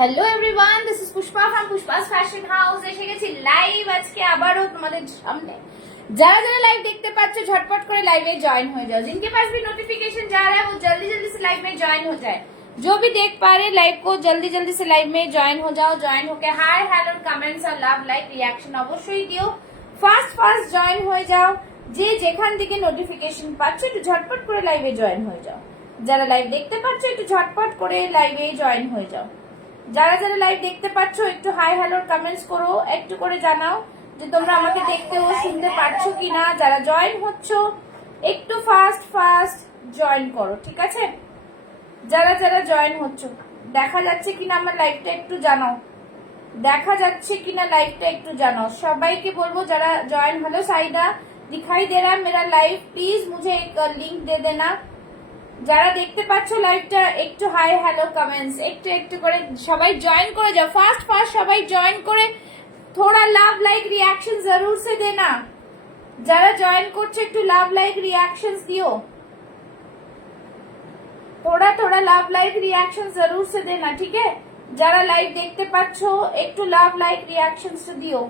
Hello everyone, this is Pushpa from Pushpa's fashion house. এসে গেছি live আজকে আবারও তোমাদের সামনে। যারা যারা লাইভ देखते पाচ্ছ झटपट করে लाइव में ज्वाइन हो जाओ। जिनके पास भी नोटिफिकेशन जा रहा है वो जल्दी जल्दी से लाइव में ज्वाइन हो जाए। जो भी देख पा रहे लाइव को जल्दी जल्दी से लाइव में ज्वाइन हो जाओ। ज्वाइन होके हाय हेलो कमेंट्स और লাভ লাইক রিঅ্যাকশন অবশ্যই দিও। ফার্স্ট ফার্স্ট জয়েন হয়ে যাও। যে যেখান থেকে নোটিফিকেশন পাচ্ছ একটু ঝটপট করে লাইভে জয়েন হয়ে যাও। যারা লাইভ দেখতে পাচ্ছ একটু ঝটপট করে লাইভে জয়েন হয়ে যাও। যারা যারা লাইভ দেখতে পাচ্ছ একটু হাই হ্যালো কমেন্টস করো, একটু করে জানাও যে তোমরা আমাকে দেখতে ও শুনতে পাচ্ছ কিনা। যারা জয়েন হচ্ছ একটু ফাস্ট ফাস্ট জয়েন করো, ঠিক আছে? যারা যারা জয়েন হচ্ছ দেখা যাচ্ছে কিনা আমার লাইভটা একটু জানাও, দেখা যাচ্ছে কিনা লাইভটা একটু জানাও। সবাইকে বলবো যারা জয়েন হলো, সাইডা दिखाई दे रहा है मेरा लाइव, प्लीज मुझे एक लिंक दे देना। যারা দেখতে পাচ্ছ লাইভটা একটু হাই হ্যালো কমেন্টস একটু একটু করে সবাই জয়েন করে যাও। ফার্স্ট ফার্স্ট সবাই জয়েন করে थोड़ा লাভ লাইক রিঅ্যাকশন जरूर से देना। যারা জয়েন করছে একটু লাভ লাইক রিঅ্যাকশনস দিও। थोड़ा थोड़ा লাভ লাইক রিঅ্যাকশন जरूर से देना, ठीक है? যারা লাইভ দেখতে পাচ্ছ একটু লাভ লাইক রিঅ্যাকশনস দিও।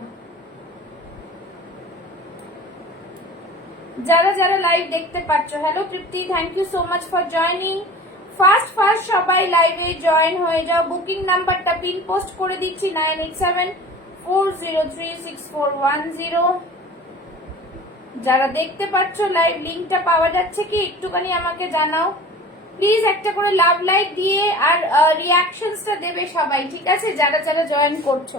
যারা যারা লাইভ দেখতে পাচ্ছ, hello Tripti, thank you so much for joining. First first সবাই লাইভে জয়েন হয়ে যাও। বুকিং নাম্বারটা পিন পোস্ট করে দিচ্ছি 9874036410। যারা দেখতে পাচ্ছ লাইভ লিংকটা পাওয়া যাচ্ছে কি একটুখানি আমাকে জানাও প্লিজ। একটা করে লাভ লাইক দিয়ে আর রিঅ্যাকশনসটা দেবে সবাই, ঠিক আছে? যারা যারা জয়েন করছো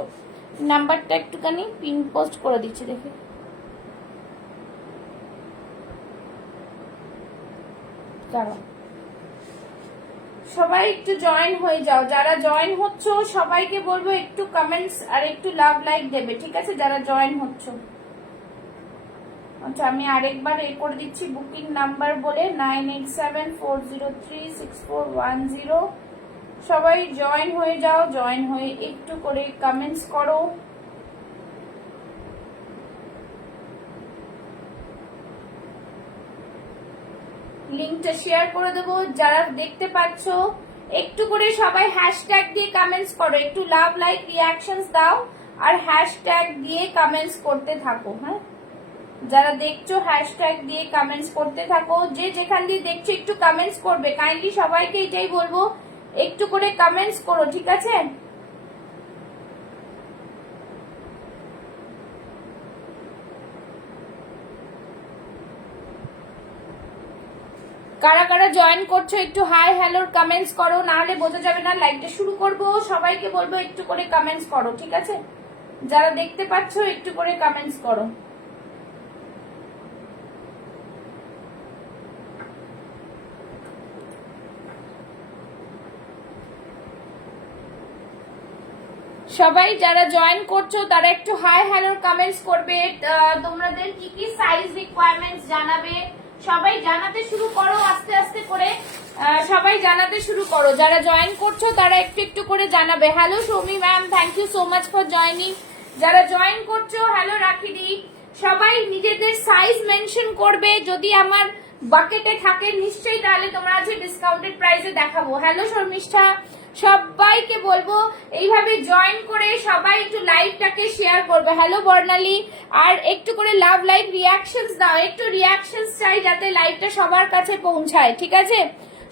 নাম্বারটা একটুখানি পিন পোস্ট করে দিচ্ছি, দেখে সবাই একটু জয়েন হয়ে যাও। যারা জয়েন হচ্ছ সবাইকে বলবো একটু কমেন্টস আর একটু লাভ লাইক দেবে, ঠিক আছে? যারা জয়েন হচ্ছ। আচ্ছা আমি আরেকবার করে দিচ্ছি বুকিং নাম্বার বলে 9874036410। সবাই জয়েন হয়ে যাও, জয়েন হয়ে একটু করে কমেন্টস করো। লিংকটা শেয়ার করে দেবো। যারা দেখতে পাচ্ছ একটু করে সবাই হ্যাশট্যাগ দিয়ে কমেন্টস করো, একটু লাভ লাইক রিঅ্যাকশনস দাও আর হ্যাশট্যাগ দিয়ে কমেন্টস করতে থাকো। হ্যাঁ, যারা দেখছো হ্যাশট্যাগ দিয়ে কমেন্টস করতে থাকো। যে যেখান দিয়ে দেখছো একটু কমেন্টস করবে, কাইন্ডলি সবাইকে এটাই বলবো একটু করে কমেন্টস করো, ঠিক আছে? কারা কারা জয়েন করছো একটু হাই হ্যালোর কমেন্টস করো, না হলে বোঝা যাবে না লাইভটা শুরু করব। সবাইকে বলবো একটু করে কমেন্টস করো, ঠিক আছে? যারা দেখতে পাচ্ছ একটু করে কমেন্টস করো। সবাই যারা জয়েন করছো তারা একটু হাই হ্যালোর কমেন্টস করবে। তোমাদের কি কি সাইজ রিকোয়ারমেন্টস জানাবে সবাই জানাতে শুরু করো আস্তে আস্তে করে। সবাই জানাতে শুরু করো। যারা জয়েন করছো তারা একটু একটু করে জানাবে। Hello Soumi ma'am, thank you so much for joining. যারা জয়েন করছো হ্যালো রাখিদি। সবাই নিজেদের সাইজ মেনশন করবে, যদি আমার বাকেটে থাকে নিশ্চয়ই, তাহলে তোমরা আজকে ডিসকাউন্টেড প্রাইসে দেখাবো। হ্যালো শর্মিষ্ঠা, সবাইকে বলবো এইভাবে জয়েন করে সবাই একটু লাইভটাকে শেয়ার করবে। হ্যালো বর্ণালী, আর একটু করে লাভ লাইভ রিঅ্যাকশনস দাও। একটু রিঅ্যাকশনস চাই যাতে লাইভটা সবার কাছে পৌঁছায়, ঠিক আছে?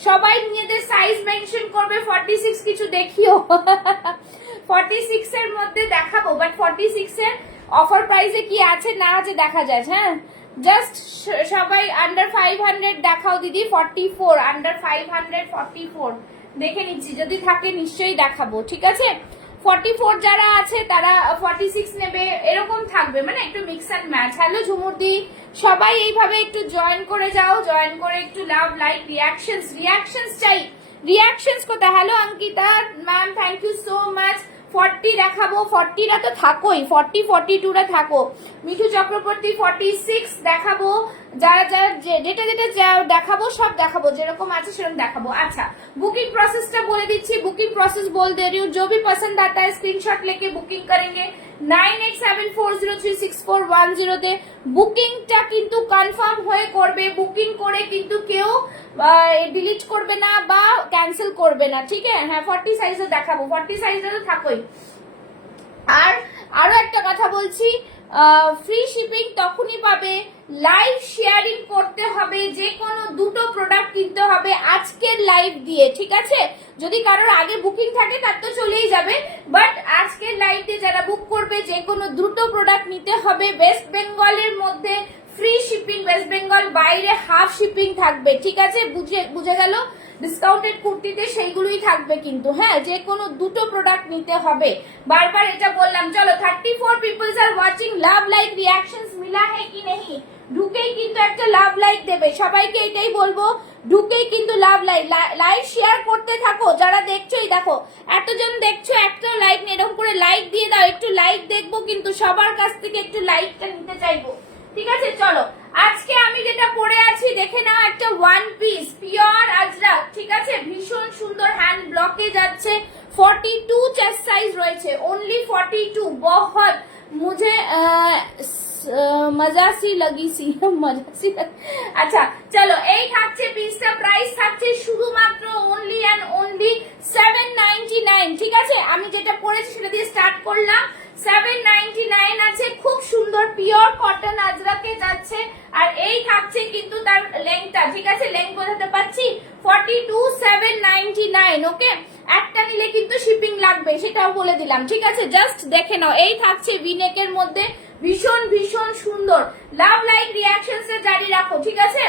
সবাই নিজেদের সাইজ মেনশন করবে। 46 কিছু দেখিও 46 এর মধ্যে দেখাবো, বাট 46 এর অফার প্রাইসে কি আছে না আছে দেখা যায়। হ্যাঁ, জাস্ট সবাই আন্ডার 500 দেখাও দিদি। 44 আন্ডার 500 44 দেখে নিচ্ছি, যদি থাকে নিশ্চয়ই দেখাবো, ঠিক আছে? 44 যারা আছে তারা 46 নেবে, এরকম থাকবে, মানে একটু মিক্স অ্যান্ড ম্যাচ। হ্যালো ঝুমুরদি, সবাই এইভাবে একটু জয়েন করে যাও। জয়েন করে একটু লাভ লাইক রিঅ্যাকশনস চাই। রিঅ্যাকশনস কোথায়? Hello Ankita ma'am, thank you so much. 40 দেখাবো, 40রা তো থাকোই, 40 42রা থাকো। মিঠু চক্রবর্তী 46 দেখাবো। যারা যারা যেটা যেটা দেখাবো সব দেখাবো, যেরকম আছে সেরকম দেখাবো। আচ্ছা बुकिंग प्रोसेसটা বলে দিচ্ছি। बुकिंग प्रोसेस बोल दे रही हूँ, जो भी पसंद आता है स्क्रीनशॉट लेके बुकिंग करेंगे 9874036410 তে। বুকিংটা কিন্তু কনফার্ম হয়ে করবে, বুকিং করে কিন্তু কেউ ডিলিট করবে না বা ক্যান্সেল করবে না, ঠিক আছে? হ্যাঁ 40 সাইজে দেখাবো, 40 সাইজে তো থাকোই। আর আরো একটা কথা বলছি, ফ্রি শিপিং তখনই পাবে, লাইভ শেয়ারিং করতে হবে, যে কোনো দুটো প্রোডাক্ট কিনতে হবে আজকের লাইভ দিয়ে, ঠিক আছে? যদি কারোর আগে বুকিং থাকে তার তো চলেই যাবে, বাট আজকের লাইভ দিয়ে যারা বুক করবে যে কোনো দুটো প্রোডাক্ট নিতে হবে। ওয়েস্ট বেঙ্গলের মধ্যে ফ্রি শিপিং, ওয়েস্ট বেঙ্গল বাইরে হাফ শিপিং থাকবে, ঠিক আছে? বুঝে গেল? ডিসকাউন্টেড কুর্তিতে সেইগুলোই থাকবে কিন্তু, হ্যাঁ যে কোনো দুটো প্রোডাক্ট নিতে হবে, বারবার এটা বললাম। চলো 34 peoples are watching, love like reactions মিলা है कि नहीं? ঢুকেই কিন্তু একটা লাভ লাইক দেবে, সবাইকে এটাই বলবো, ঢুকেই কিন্তু লাভ লাইক, লাইক শেয়ার করতে থাকো। যারা দেখছোই দেখো, এতজন দেখছো একটা লাইক নেই, এরকম করে লাইক দিয়ে দাও, একটু লাইক দেখবো কিন্তু সবার কাছ থেকে একটু লাইকটা নিতে চাইবো, ঠিক আছে? চলো আজকে আমি যেটা পরে আছি দেখে নাও, একটা ওয়ান পিস পিওর আজরাক, ঠিক আছে? ভীষণ সুন্দর হ্যান্ড ব্লকে যাচ্ছে, 42 চেস্ট সাইজ রয়েছে, অনলি 42। बहुत मुझे মজা সি লাগি সি মজা সি। আচ্ছা চলো এই থাকছে পিসটা, প্রাইস থাকছে শুধুমাত্র অনলি এন্ড অনলি 799, ঠিক আছে? আমি যেটা পরেছি সেটা দিয়ে স্টার্ট করলাম, 799 আছে, খুব সুন্দর পিওর কটন আজরাকে যাচ্ছে। আর এই থাকছে কিন্তু তার লেংথটা, ঠিক আছে? লেংথ বোঝাতে পারছি, 42 799, ওকে? একটা নিলে কিন্তু শিপিং লাগবে, সেটাও বলে দিলাম, ঠিক আছে? জাস্ট দেখে নাও, এই থাকছে ভিনেকের মধ্যে, ভীষণ ভীষণ সুন্দর। লাভ লাইক রিঅ্যাকশনস এ জারি রাখো, ঠিক আছে?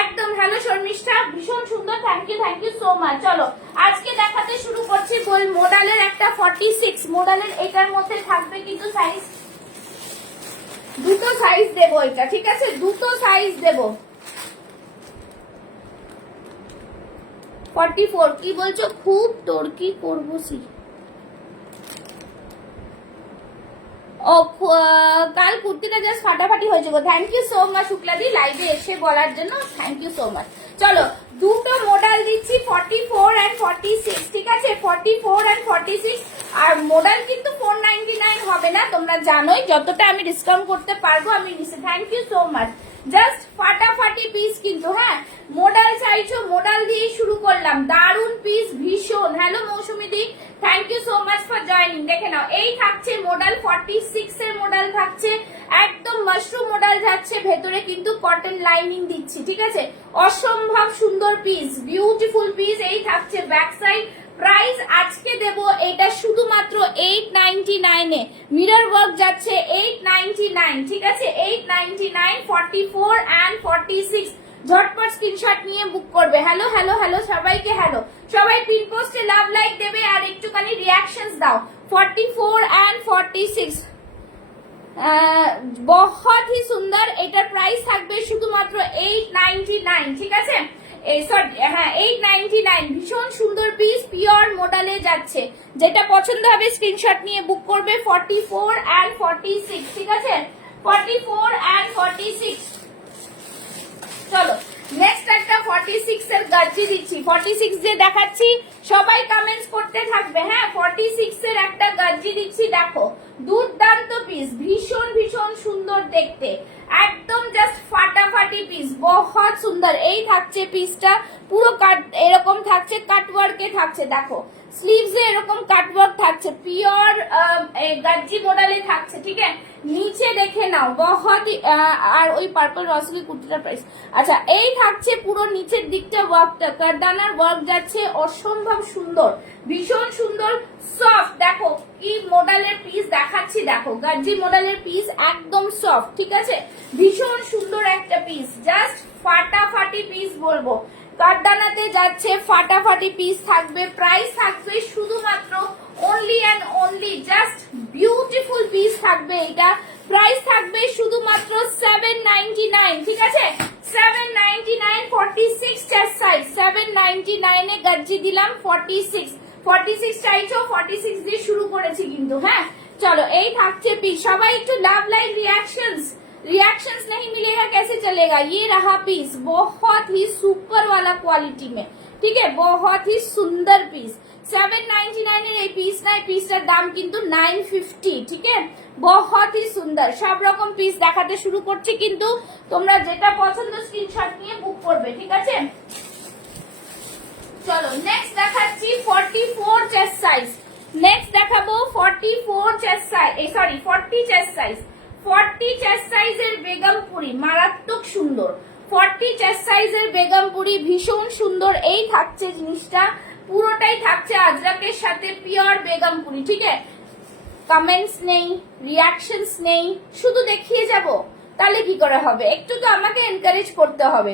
একদম। হ্যালো শর্মিষ্ঠা, ভীষণ সুন্দর, থ্যাংক ইউ সো মাচ। চলো আজকে দেখাতে শুরু করছি। বল মডেলের একটা 46 মডেলের, এটার মধ্যে থাকবে কিন্তু সাইজ, দুটো সাইজ দেবো এটা, ঠিক আছে? দুটো সাইজ দেবো। 44 কি বলছো? খুব তোর কি করবো সি? ও কাল কুর্তিটা জাস্ট ফাটাফাটি হয়ে যাবো। থ্যাংক ইউ সো মাচ শুক্লাদি, লাইভে এসে বলার জন্য থ্যাংক ইউ সো মাচ। চলো দুটো মডেল দিচ্ছি, 44 এন্ড 46, ঠিক আছে? 44 এন্ড 46। আর মডেল কিন্তু 499 হবে না, তোমরা জানোই, যতটা আমি ডিসকাউন্ট করতে পারবো আমি নিচ্ছি। Thank you so much. Just ফাটাফাটি পিস কিন্তু, হ্যাঁ মডেল চাইছো, মডেল দিয়ে শুরু করলাম, দারুন পিস ভীষণ। Hello Moushumi di, thank you so much for joining. দেখে নাও এই থাকছে মডেল 46 এর মডেল থাকছে, একদম মাশরুম মডেল যাচ্ছে, ভেতরে কিন্তু কটন লাইনিং দিচ্ছি, ঠিক আছে? অসম্ভব সুন্দর পিস, বিউটিফুল পিস। এই থাকছে ব্যাক সাইড। প্রাইস আজকে দেব এটা শুধুমাত্র 899 এ, মিরর ওয়ার্ক যাচ্ছে 899, ঠিক আছে? 899, 44 এন্ড 46। ঝটপট স্ক্রিনশট নিয়ে বুক করবে। হ্যালো হ্যালো হ্যালো সবাইকে হ্যালো, সবাই পিন পোস্টে লাভ লাইক দেবে আর একটুখানি রিঅ্যাকশনস দাও। 44 এন্ড 46 बहुत ही সুন্দর। এটার প্রাইস থাকবে শুধুমাত্র 899, ঠিক আছে? হ্যাঁ 899, ভীষণ সুন্দর পিস, পিওর মডেলে যাচ্ছে। যেটা পছন্দ হবে স্ক্রিনশট নিয়ে বুক করবে। 44 এন্ড 46, ঠিক আছে? 44 এন্ড 46। চলো নেক্সট একটা 46 এর গার্জি দিচ্ছি, 46 যে দেখাচ্ছি সবাই কমেন্টস করতে থাকবে, হ্যাঁ? 46 এর একটা গার্জি দিচ্ছি, দেখো দুর্দান্ত পিস, ভীষণ ভীষণ সুন্দর দেখতে, একদম জাস্ট ফাটাফাটি পিস, বহুত সুন্দর। এই থাকছে পিসটা, পুরো কাট এরকম থাকছে, কাটওয়ার্কে থাকছে, দেখো স্লিভসে এরকম কাটওয়ার্ক থাকছে, পিওর গার্জি মডেলে থাকছে, ঠিক আছে? নিচে দেখে নাও বহুত। আর ওই পার্পল রসলি কুর্তিটার প্রাইস, আচ্ছা এই থাকছে পুরো নিচের দিকটা ওয়ার্কটা, কারদানার ওয়ার্ক যাচ্ছে, অসম্ভব সুন্দর, ভীষণ সুন্দর, সফট। দেখো কি মডেলের পিস দেখাচ্ছি, দেখো গার্জি মডেলের পিস, একদম সফট, ঠিক আছে? ভীষণ সুন্দর একটা পিস, জাস্ট ফাটাফাটি পিস বলবো। কারদানাতে যাচ্ছে, ফাটাফাটি পিস থাকবে। প্রাইস থাকবে শুধুমাত্র only and only, just beautiful piece থাকবে এটা। প্রাইস থাকবে শুধুমাত্র 799, ঠিক আছে? 799, 46 চেস্ট সাইজ, 799 এ গার্জি দিলাম। 46 চাইছো, 46 দিয়ে শুরু করেছি কিন্তু, হ্যাঁ? চলো এই থাকছে পিস, সবাই একটু লাভ লাইক রিঅ্যাকশনস, रिएक्शंस नहीं मिलेगा कैसे चलेगा। ये रहा पीस, बहुत ही सुपर वाला क्वालिटी में, ठीक है, बहुत ही सुंदर पीस। 799 এর এই পিস না, এই পিসটার দাম কিন্তু 950, ঠিক আছে, বহুত ही সুন্দর। সব রকম পিস দেখাতে শুরু করছি, কিন্তু তোমরা যেটা পছন্দ স্ক্রিনশট নিয়ে বুক করবে, ঠিক আছে। চলো নেক্সট দেখাচ্ছি 44 চেস্ট সাইজ। নেক্সট দেখাবো 44 chest size, sorry 40 chest size. 40 chest সাইজের বেগমপুরি মারাত্মক সুন্দর। 40 চেস্ট সাইজের বেগমপুরি ভীষণ সুন্দর। এই থাকছে জিনিসটা, পুরোটাই থাকছে আজরাকের সাথে পিওর বেগমপুরি, ঠিক আছে। কমেন্টস নেই, রিয়াকশনস নেই, শুধু দেখিয়ে যাব, তাহলে কি করে হবে? একটু তো আমাকে এনকারেজ করতে হবে।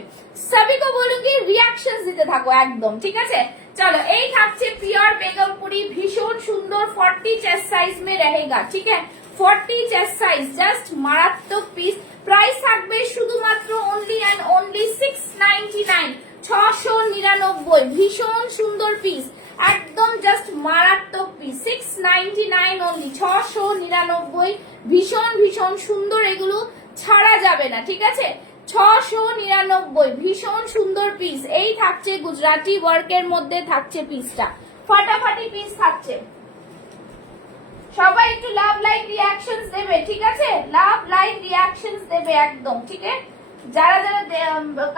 সবিকে বলুঙ্গি রিয়াকশনস দিতে থাকো একদম, ঠিক আছে। চলো এই থাকছে পিওর বেগমপুরি, ভীষণ সুন্দর। 40 চেস্ট সাইজ মে रहेगा, ঠিক আছে। 40 চেস্ট সাইজ, জাস্ট মারাত্মক পিস। প্রাইস থাকবে শুধুমাত্র অনলি অ্যান্ড অনলি 699, 699। ভীষণ সুন্দর পিস, একদম জাস্ট মারাত্মক পিস। 699 অনলি, 699। ভীষণ ভীষণ সুন্দর, এগুলো ছাড়া যাবে না, ঠিক আছে। 699, ভীষণ সুন্দর পিস। এই থাকছে গুজরাটি ওয়ার্কের মধ্যে থাকছে পিসটা, ফাটাফাটি পিস থাকছে। সবাই একটু লাভ লাইক রিয়াকশনস দেবে, ঠিক আছে, লাভ লাইক রিয়াকশনস দেবে একদম, ঠিক আছে। যারা যারা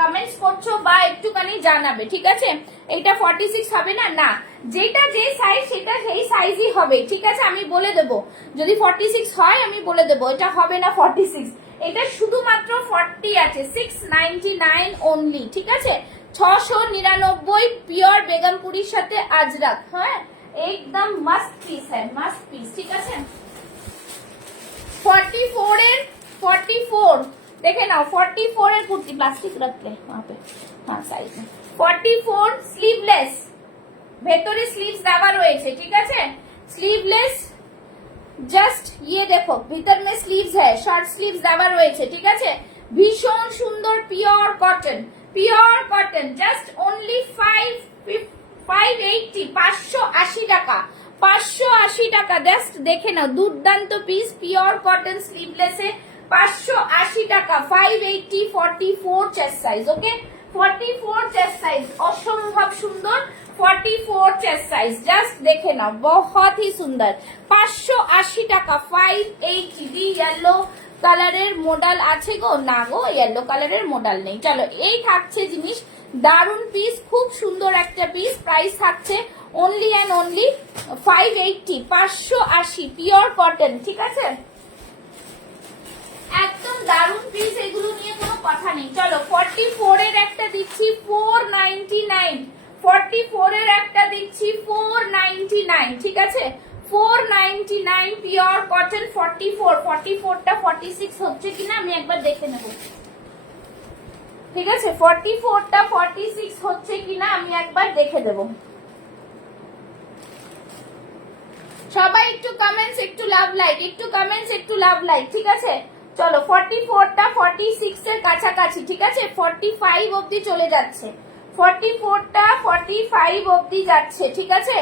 কমেন্টস করছো বা একটুখানি জানাবে, ঠিক আছে। এটা 46 হবে না, না, যেটা যে সাইজ সেটা সেই সাইজই হবে, ঠিক আছে। আমি বলে দেব, যদি 46 হয় আমি বলে দেব, এটা হবে না 46, এটা শুধুমাত্র 40 আছে। 699 অনলি, ঠিক আছে। 699 পিওর বেগমপুরির সাথে আজরাক, হ্যাঁ, একদম মস্ত পিস হ্যাঁ, মস্ত পিস, ঠিক আছে। 44 এর 44 দেখে নাও, 44 এর কুর্তি, প্লাস্টিক রাখলে वहां पे, হ্যাঁ সাইজ 44 স্লিভলেস, ভেতরে স্লিভস দেওয়া রয়েছে, ঠিক আছে। স্লিভলেস, জাস্ট ইয়ে দেখো, ভিতর মে স্লিভস হ্যাঁ, শর্ট স্লিভস দেওয়া রয়েছে, ঠিক আছে। ভীষণ সুন্দর pure cotton, pure cotton, just only 580, 580 টাকা, 580 টাকা। জাস্ট দেখে নাও, দুর্দান্ত পিস, পিওর কটন স্লিভলেসে 580 টাকা, 580, 44 চেস্ট সাইজ, ওকে। 44 চেস্ট সাইজ, অসম্ভব সুন্দর। 44 চেস্ট সাইজ, জাস্ট দেখে নাও, বহুত ही সুন্দর। 580 টাকা, 580। ইয়েলো কালারের মডেল আছে গো? না গো, ইয়েলো কালারের মডেল নেই। চলো এই থাকছে জিনিস, দারুন পিস, খুব সুন্দর একটা পিস। প্রাইস থাকছে only and only 580, 580 pure cotton, ঠিক আছে। একদম দারুন পিস, এগুলো নিয়ে কোনো কথা নেই। চলো 44 এর একটা দিচ্ছি 499, 44 এর একটা দিচ্ছি 499, ঠিক আছে। 499 পিওর কটন 44, 44টা 46 হচ্ছে কিনা আমি একবার দেখে নেব, ঠিক আছে। 44টা 46 হচ্ছে কিনা আমি একবার দেখে দেব। সবাই একটু কমেন্টস, একটু লাভ লাইক, একটু কমেন্টস, একটু লাভ লাইক, ঠিক আছে। চলো 44টা 46 এর কাছাকাছি, ঠিক আছে। 45 অবধি চলে যাচ্ছে, 44টা 45 অবধি যাচ্ছে, ঠিক আছে।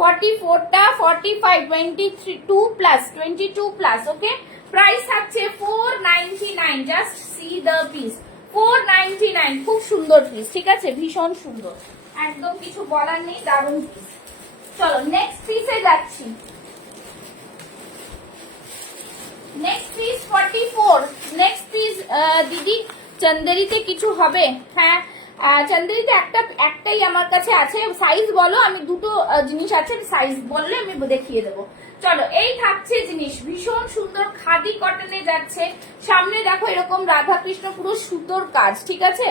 44টা 45, 22 প্লাস, 22 প্লাস, ওকে। প্রাইস থাকছে 499, জাস্ট সি দ্য পিস, 499। খুব সুন্দর পিস, ঠিক আছে, ভীষণ সুন্দর, একদম কিছু বলার নেই, দারুণ পিস। চলো নেক্সট পিসে যাচ্ছি। Next piece 44। নেক্সট পিস দিদি চন্দেরিতে কিছু হবে? হ্যাঁ, চন্দেরিতে একটাই আমার কাছে আছে। সাইজ বলো, আমি দুটো জিনিস আছে, সাইজ বললে আমি দেখিয়ে দেবো। চলো এই থাকছে জিনিস, ভীষণ সুন্দর খাদি কটনে যাচ্ছে। সামনে দেখো এরকম রাধা কৃষ্ণ পুরো সুতোর কাজ, ঠিক আছে।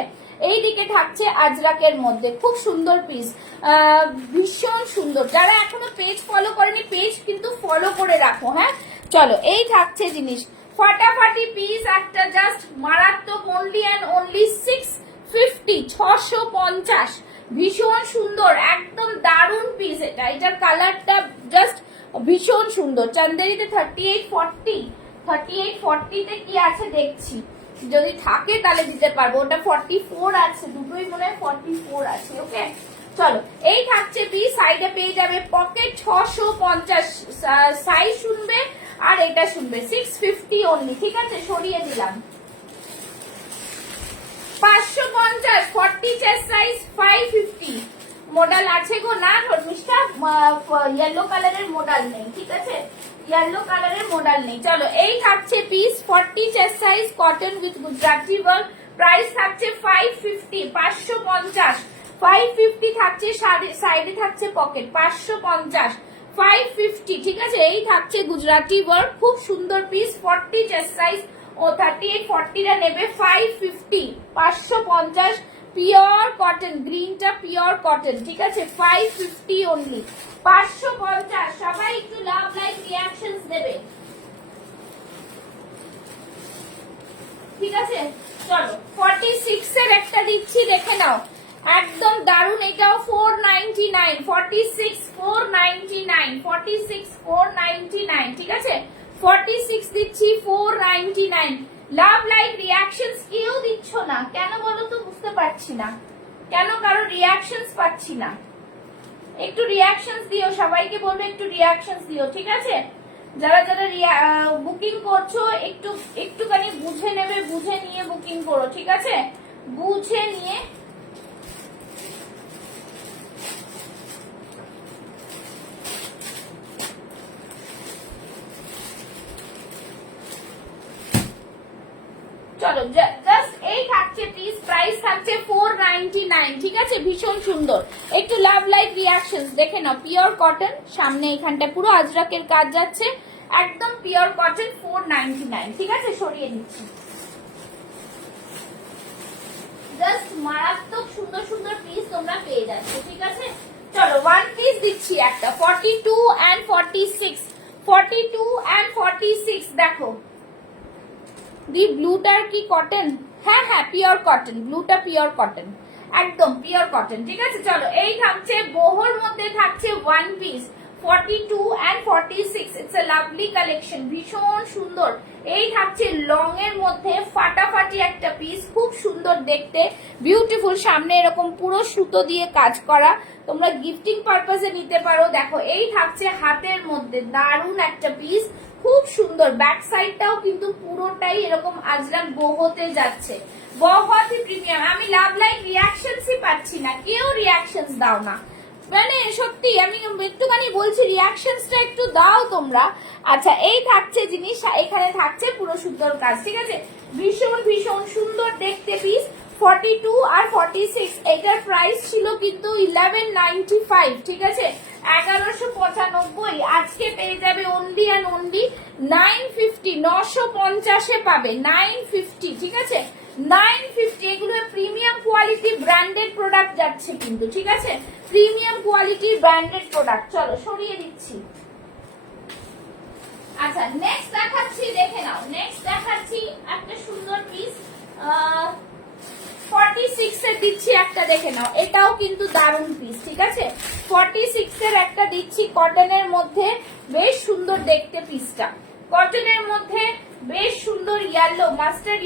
এই দিকে থাকছে আজরাকের মধ্যে, খুব সুন্দর পিস, ভীষণ সুন্দর। যারা এখনো পেজ ফলো করেনি, পেজ কিন্তু ফলো করে রাখো, হ্যাঁ। চলো এই থাকছে জিনিস, ফাটাফাটি পিস একটা, জাস্ট মারাত্মক। Only and only 650, 650। ভীষণ সুন্দর, একদম দারুণ পিস এটা। এটার কালারটা জাস্ট ভীষণ সুন্দর। চন্দেরিতে 38, 40, 38, 40 তে কি আছে দেখছি, যদি থাকে তাহলে দিতে পারবো। ওটা 44 আছে, দুটোই মনে হয় 44 আছে, ওকে। চলো এই থাকছে বি, সাইডে পেয়ে যাবে পকেট 650, সাইজ শুনবে আর এটা শুনবে 650 অনলি, ঠিক আছে। সরিয়ে দিলাম 550 40 চেস্ট সাইজ 550 মডেল আছে গো না ধর্মিষ্ঠা ইয়েলো কালারের মডেল নেই ঠিক আছে येलो কালারের মডেল নেই চলো এই থাকছে piece 40 chest size cotton with Gujarati work price থাকছে 550 550 550 থাকছে সাইডে থাকছে পকেট 550 550 ঠিক আছে এই থাকছে গুজরাটি ওয়ার্ক খুব সুন্দর পিস 40 চেস্ট সাইজ ও 38 40 রা নেবে 550 550 পিওর কটন গ্রিনটা পিওর কটন ঠিক আছে 550 অনলি 550 সবাই একটু লাভ লাইক রিঅ্যাকশনস দেবে ঠিক আছে চলো 46 এর একটা দিচ্ছি দেখে নাও একদম দারুন এটাও 499 46 499 46 499 ঠিক আছে 46 দিচ্ছি 499 লাভ লাইক রিঅ্যাকশনস কেউ দিচ্ছ না কেন বলো তো বুঝতে পারছি না কেন কারো রিঅ্যাকশনস পাচ্ছি না একটু রিঅ্যাকশনস দিও সবাইকে বলবো একটু রিঅ্যাকশনস দিও ঠিক আছে যারা যারা বুকিং করছো একটুখানি বুঝে নেবে বুঝে নিয়ে বুকিং করো ঠিক আছে বুঝে নিয়ে চলো জাস্ট এই থাকছে পিস প্রাইস থাকছে 499 ঠিক আছে ভীষণ সুন্দর একটু লাভ লাইক রিঅ্যাকশনস দেখে নাও পিওর কটন সামনে এখানটা পুরো আজরাকের কাজ যাচ্ছে একদম পিওর কটন 499 ঠিক আছে সরিয়ে দিচ্ছি জাস্ট মারাত্মক সুন্দর সুন্দর পিস তোমরা পেয়ে যাচ্ছ ঠিক আছে চলো ওয়ান পিস দিচ্ছি একটা 42 and 46 42 and 46 দেখো দি ব্লুটার কি কটন হ্যাঁ হ্যাঁ পিওর কটন ব্লুটা পিওর কটন একদম পিওর কটন ঠিক আছে চলো এই থাকছে বোহর মধ্যে থাকছে one piece 42 and 46 it's a lovely collection ভীষণ সুন্দর এই থাকছে লং এর মধ্যে ফাটাফাটি একটা পিস খুব সুন্দর দেখতে বিউটিফুল সামনে এরকম পুরো সুতো দিয়ে কাজ করা তোমরা গিফটিং পারপাসে নিতে পারো দেখো এই থাকছে হাতের মধ্যে দারুণ একটা পিস খুব সুন্দর ব্যাক সাইডটাও কিন্তু পুরোটাই এরকম আজরাক বোহতে যাচ্ছে বহুত প্রিমিয়াম আমি লাভ লাইক রিঅ্যাকশনসই পাচ্ছি না কেউ রিঅ্যাকশনস দাও না মানে সত্যি আমি একটুখানি বলছি রিঅ্যাকশনসটা একটু দাও তোমরা আচ্ছা এই থাকছে জিনিস এখানে থাকছে পুরো সুন্দর কাজ ঠিক আছে ভীষণ ভীষণ সুন্দর দেখতে পিস 42 আর 46 এটার প্রাইস ছিল কিন্তু 1195 ঠিক আছে 1195 আজকে পেয়ে যাবে অনলি এন্ড অনলি 950 950 এ পাবে 950 ঠিক আছে 950 এগুলো প্রিমিয়াম কোয়ালিটি ব্র্যান্ডেড প্রোডাক্ট যাচ্ছে কিন্তু ঠিক আছে প্রিমিয়াম কোয়ালিটির ব্র্যান্ডেড প্রোডাক্ট চলো সরিয়ে দিচ্ছি আচ্ছা নেক্সট দেখাচ্ছি দেখে নাও নেক্সট দেখাচ্ছি একটা সুন্দর পিস 46 এর দিচ্ছি একটা দেখে নাও এটাও কিন্তু দারুণ পিস ঠিক আছে 46 এর একটা দিচ্ছি কটনের মধ্যে বেশ সুন্দর দেখতে পিসটা কটনের মধ্যে বেশ সুন্দর ইয়েলো মাস্টার্ড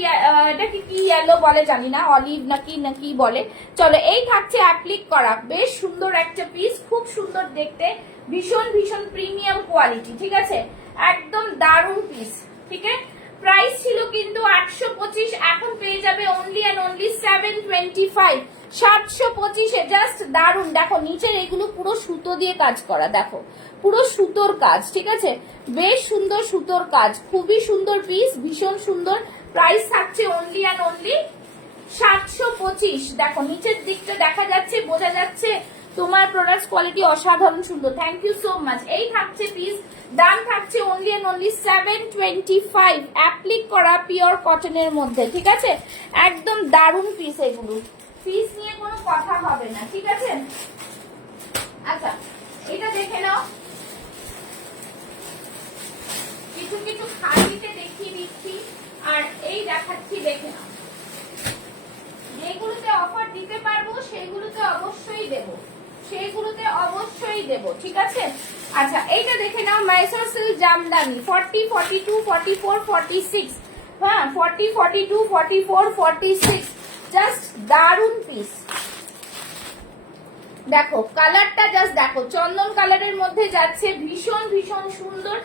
এটা কি ইয়েলো বলে জানি না অলিভ নাকি বলে চলো এই থাকছে অ্যাপ্লিক করা বেশ সুন্দর একটা পিস খুব সুন্দর দেখতে ভীষণ ভীষণ প্রিমিয়াম কোয়ালিটি ঠিক আছে একদম দারুণ পিস ঠিক আছে প্রাইস ছিল কিন্তু 825 এখন পেয়ে যাবে অনলি এন্ড অনলি 725 725 এ জাস্ট দারুন দেখো নিচের এগুলো পুরো সুতো দিয়ে কাজ করা দেখো পুরো সুতোর কাজ ঠিক আছে বেশ সুন্দর সুতোর কাজ খুবই সুন্দর পিস ভীষণ সুন্দর প্রাইস থাকছে অনলি এন্ড অনলি 725 দেখো নিচের দিকটা দেখা যাচ্ছে বোঝা যাচ্ছে তোমার প্রোডাক্ট কোয়ালিটি অসাধারণ সুন্দর থ্যাংক ইউ সো মাচ এই থাকছে পিস দাম থাকছে অনলি এন্ড অনলি 725 অ্যাপ্লিক করা পিওর কটনের মধ্যে ঠিক আছে একদম দারুণ পিস এগুলো পিস নিয়ে কোনো কথা হবে না ঠিক আছে আচ্ছা এটা দেখে নাও কিছু কিছু খালিতে দেখিয়ে দিচ্ছি আর এই দেখাচ্ছি দেখে নাও যেগুলোতে অফার দিতে পারবো সেগুলোতে অবশ্যই দেব ঠিক আছে আচ্ছা এইটা দেখে নাও মাইসোর সিল্ক জামদানি 40 42 44 46 হ্যাঁ 40 42 44 46 জাস্ট দারুন পিস দেখো কালারটা জাস্ট দেখো চন্দন কালারের মধ্যে যাচ্ছে ভীষণ ভীষণ সুন্দর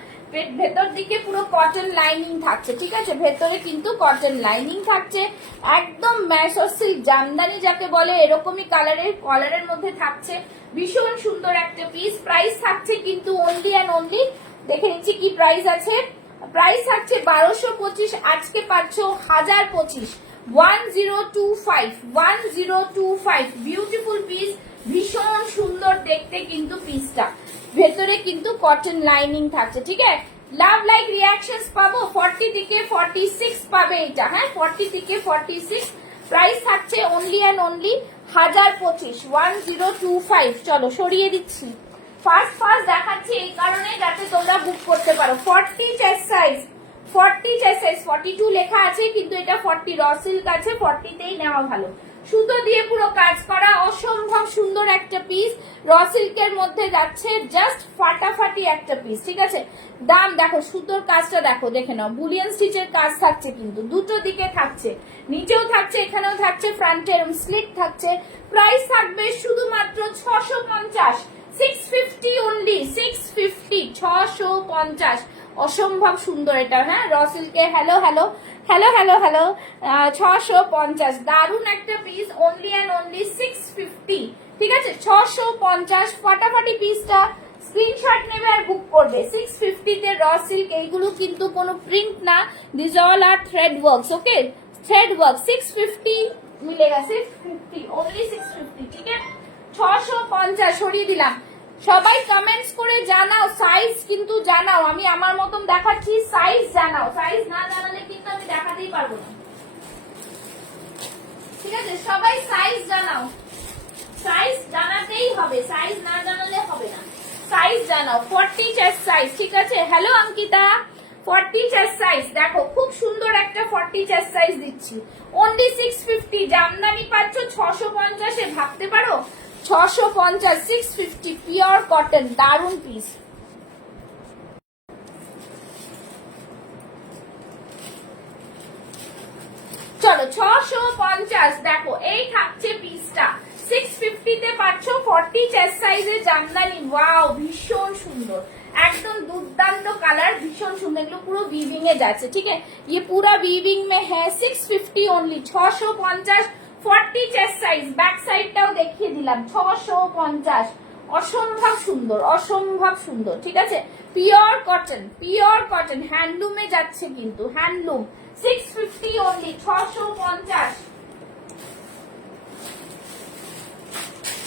ভেতর দিকে পুরো কটন লাইনিং থাকছে, ঠিক আছে, ভেতরে কিন্তু কটন লাইনিং থাকছে, একদম ম্যাসর সিল্ক জামদানি যাকে বলে এরকমই কলারের মধ্যে থাকছে, ভীষণ সুন্দর একটা পিস। প্রাইস থাকছে কিন্তু অনলি অ্যান্ড অনলি, দেখে নিচ্ছি কি প্রাইস আছে, প্রাইস থাকছে 1225, আজকে পাচ্ছ 1025, 1025, 1025, বিউটিফুল পিস, ভীষণ সুন্দর দেখতে কিন্তু পিসটা, ভেতরে কিন্তু কটন লাইনিং থাকছে, ঠিক আছে। লাভ লাইক রিয়াকশনস পাবো, 40 থেকে 46 পাবে এটা, হ্যাঁ 40 থেকে 46, প্রাইস থাকছে অনলি অ্যান্ড অনলি 1025, 1025। চলো সরিয়ে দিচ্ছি, ফার্স্ট দেখাচ্ছি এই কারণে যাতে তোমরা বুক করতে পারো। 40 চেস্ট সাইজ, 40 চেস্ট সাইজ, 42 লেখা আছে কিন্তু এটা 40 র সিল্ক আছে, 40 তেই নেওয়া ভালো। সুতো দিয়ে পুরো কাজ করা অসম্ভব সুন্দর একটা পিস, র সিল্কের মধ্যে যাচ্ছে, জাস্ট ফাটাফাটি একটা পিস, ঠিক আছে। দাম দেখো, সুতোর কাজটা দেখো, দেখে নাও, বুলিয়ান স্টিচের কাজ থাকছে কিন্তু দুটো দিকে থাকছে, নিচেও থাকছে, এখানেও থাকছে, ফ্রন্টে এরকম স্লিট থাকছে। প্রাইস থাকবে শুধুমাত্র 650, 650 অনলি, 650, 650, অসম্ভব সুন্দর এটা, হ্যাঁ র সিল্কে। Hello hello hello hello hello 650, দারুন একটা পিস, অনলি অ্যান্ড অনলি 650, ঠিক আছে, 650, ফাটাফাটি পিসটা, স্ক্রিনশট নেবে আর বুক করবে। 650 তে র সিল্ক, এইগুলো কিন্তু কোনো প্রিন্ট না, this all are thread works, okay, thread work. 650 মিলেগা, 650 অনলি 650, ঠিক আছে, 650 সরিয়ে দিলাম। সবাই কমেন্টস করে জানাও, সাইজ কিন্তু জানাও, আমি আমার মতন দেখাচ্ছি, সাইজ জানাও, সাইজ না জানালে কিন্তু আমি দেখাতেই পারবো না, ঠিক আছে, সবাই সাইজ জানাও, সাইজ জানাতেই হবে, সাইজ না জানালে হবে না, সাইজ জানাও। 40 চেস্ট সাইজ, ঠিক আছে, হ্যালো অঙ্কিতা, 40 চেস্ট সাইজ, দেখো খুব সুন্দর একটা 40 চেস্ট সাইজ দিচ্ছি, অনলি 650, জামদানি পাচ্ছ 650 এ, ভাবতে পারো 650, 650, পিওর কটন, দারুন পিস। চলো 650, দেখো এই থাকছে পিসটা, 650 তে পাচ্ছ 40 চেস্ট সাইজে জামদানি, ওয়াও ভীষণ সুন্দর, একদম দুর্দান্ত কালার, ভীষণ সুন্দর, এগুলো পুরো উইভিং এ যাচ্ছে, ঠিক আছে, ये पूरा वीविंग में है, 650 ओनली, 650, 40 চেস্ট সাইজ, ব্যাক সাইডটাও দেখিয়ে দিলাম, 650, অসম্ভব সুন্দর, অসম্ভব সুন্দর, ঠিক আছে, পিওর কটন, হ্যান্ডলুমে যাচ্ছে কিন্তু, হ্যান্ডলুম, 650 ওনলি, 650।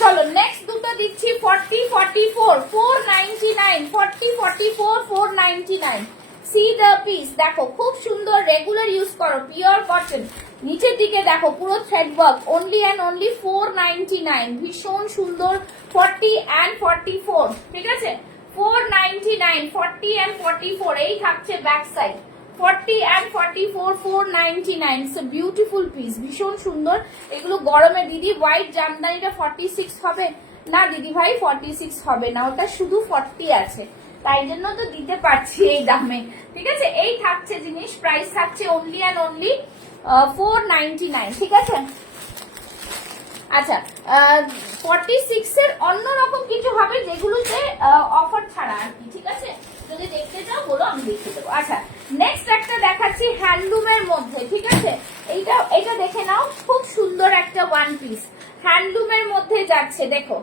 চলো নেক্সট দুটো দিচ্ছি, 40 44, 499, 40 44, 499, সি দ্য পিস, দেখো খুব সুন্দর, রেগুলার ইউজ করো, পিওর কটন, নিচের দিকে দেখো পুরো thread work, only and only 499, ভীষণ সুন্দর, 40 and 44, ঠিক আছে, 499, 40 and 44, এই থাকছে back side, 40 and 44, 499, it's a beautiful piece, ভীষণ সুন্দর, এগুলো গরমে দিদি, হোয়াইট জামদানিটা 46 হবে না দিদি ভাই, 46 হবে না, ওটা শুধু 40 আছে, তাই জন্য তো দিতে পারছি এই দামে, ঠিক আছে, এই থাকছে জিনিস, প্রাইস থাকছে অনলি অ্যান্ড অনলি 499, ঠিক আছে। আচ্ছা 46 এর অন্যরকম কিছু হবে যেগুলোতে অফার ছাড়া আর কি, ঠিক আছে, যদি দেখতে চাও বলো, আমি দেখিয়ে দেবো। আচ্ছা নেক্সট একটা দেখাচ্ছি হ্যান্ডলুমের মধ্যে, ঠিক আছে, এটা দেখে নাও, খুব সুন্দর একটা ওয়ান পিস, হ্যান্ডলুমের মধ্যে যাচ্ছে, দেখো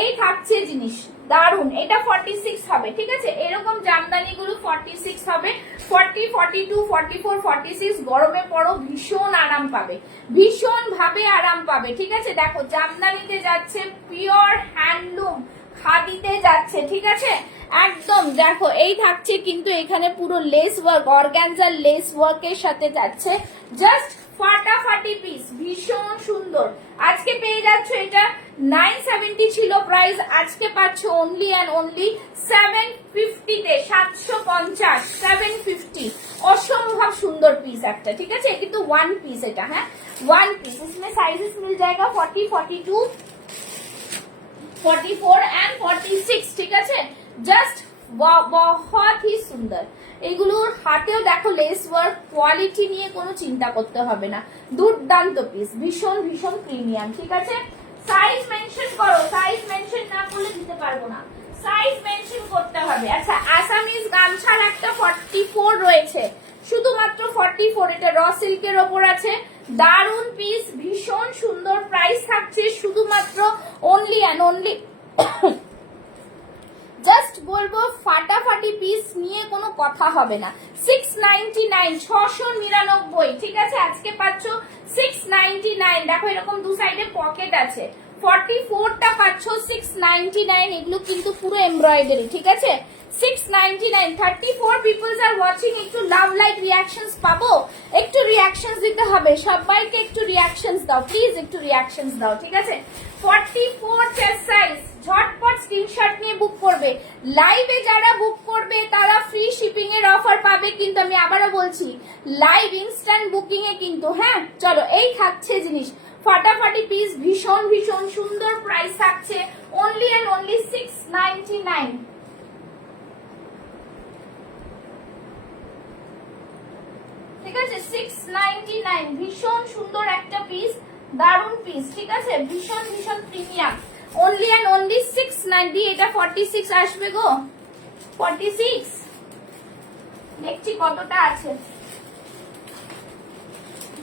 এই থাকছে জিনিস, দারুন, এটা 46 হবে, ঠিক আছে, এরকম জামদানি গুলো 46 হবে, 40 42 44 46, গরমে পড়ো, ভীষণ আরাম পাবে, ভীষণ ভাবে আরাম পাবে, ঠিক আছে, দেখো জামদানিতে যাচ্ছে, পিওর হ্যান্ডলুম, খাদিতে যাচ্ছে, ঠিক আছে, একদম দেখো এই থাকছে কিন্তু এখানে পুরো লেস ওয়ার্ক, অর্গানজার লেস ওয়ার্কের সাথে যাচ্ছে, জাস্ট ফাটাফাটি পিস, ভীষণ সুন্দর, আজকে পেয়ে যাচ্ছ, এটা 970 ছিল প্রাইস, আজকে পাচ্ছ অনলি অ্যান্ড অনলি 750 তে, 750, 750, অসম্ভব সুন্দর পিস একটা, ঠিক আছে, কিন্তু ওয়ান পিস এটা, হ্যাঁ ওয়ান পিস, इसमें साइजेस मिल जाएगा 40 42 44 and 46, ঠিক আছে, জাস্ট বহুত হি সুন্দর, এগুলোর হাতেও দেখো লেস ওয়ার্ক, কোয়ালিটি নিয়ে কোনো চিন্তা করতে হবে না, দুর্দান্ত পিস, ভীষণ ভীষণ প্রিমিয়াম, ঠিক আছে, সাইজ মেনশন করো, সাইজ মেনশন না করলে দিতে পারবো না, সাইজ মেনশন করতে হবে। আচ্ছা আসামিজ গামছার একটা 44 রয়েছে, শুধুমাত্র 44, এটা র সিল্কের ওপর আছে, দারুন পিস, ভীষণ সুন্দর, প্রাইস থাকছে শুধুমাত্র অনলি অ্যান্ড অনলি জাস্ট বলবো ফাটাফাটি পিস নিয়ে কোনো কথা হবে না, 699, 699, ঠিক আছে, আজকে পাচ্ছ 699। দেখো এরকম দু সাইডে পকেট আছে, 44টা পাচ্ছ 699, এগুলো কিন্তু পুরো এমব্রয়ডারি, ঠিক আছে, 699। 34 পিপলস আর ওয়াচিং, একটু লাভ লাইক রিঅ্যাকশনস পাবো, একটু রিঅ্যাকশনস দিতে হবে, সবাইকে একটু রিঅ্যাকশনস দাও প্লিজ, একটু রিঅ্যাকশনস দাও, ঠিক আছে। 44 চেস্ট সাইজ, ঝটপট স্ক্রিনশট নিয়ে বুক করবে। লাইভে যারা বুক করবে তারা ফ্রি শিপিং এর অফার পাবে, কিন্তু আমি আবারও বলছি লাইভ ইনস্ট্যান্ট বুকিং এ কিন্তু, হ্যাঁ চলো এই থাকছে জিনিস, ফাটাফাটি পিস, ভীষণ ভীষণ সুন্দর, প্রাইস থাকছে অনলি এন্ড অনলি 699। ঠিক আছে 699, ভীষণ সুন্দর একটা পিস, দারুন পিস, ঠিক আছে, ভীষণ ভীষণ প্রিমিয়াম, অনলি এন্ড অনলি 690। এটা 46 আসবে গো, 46 দেখছি কতটা আছে,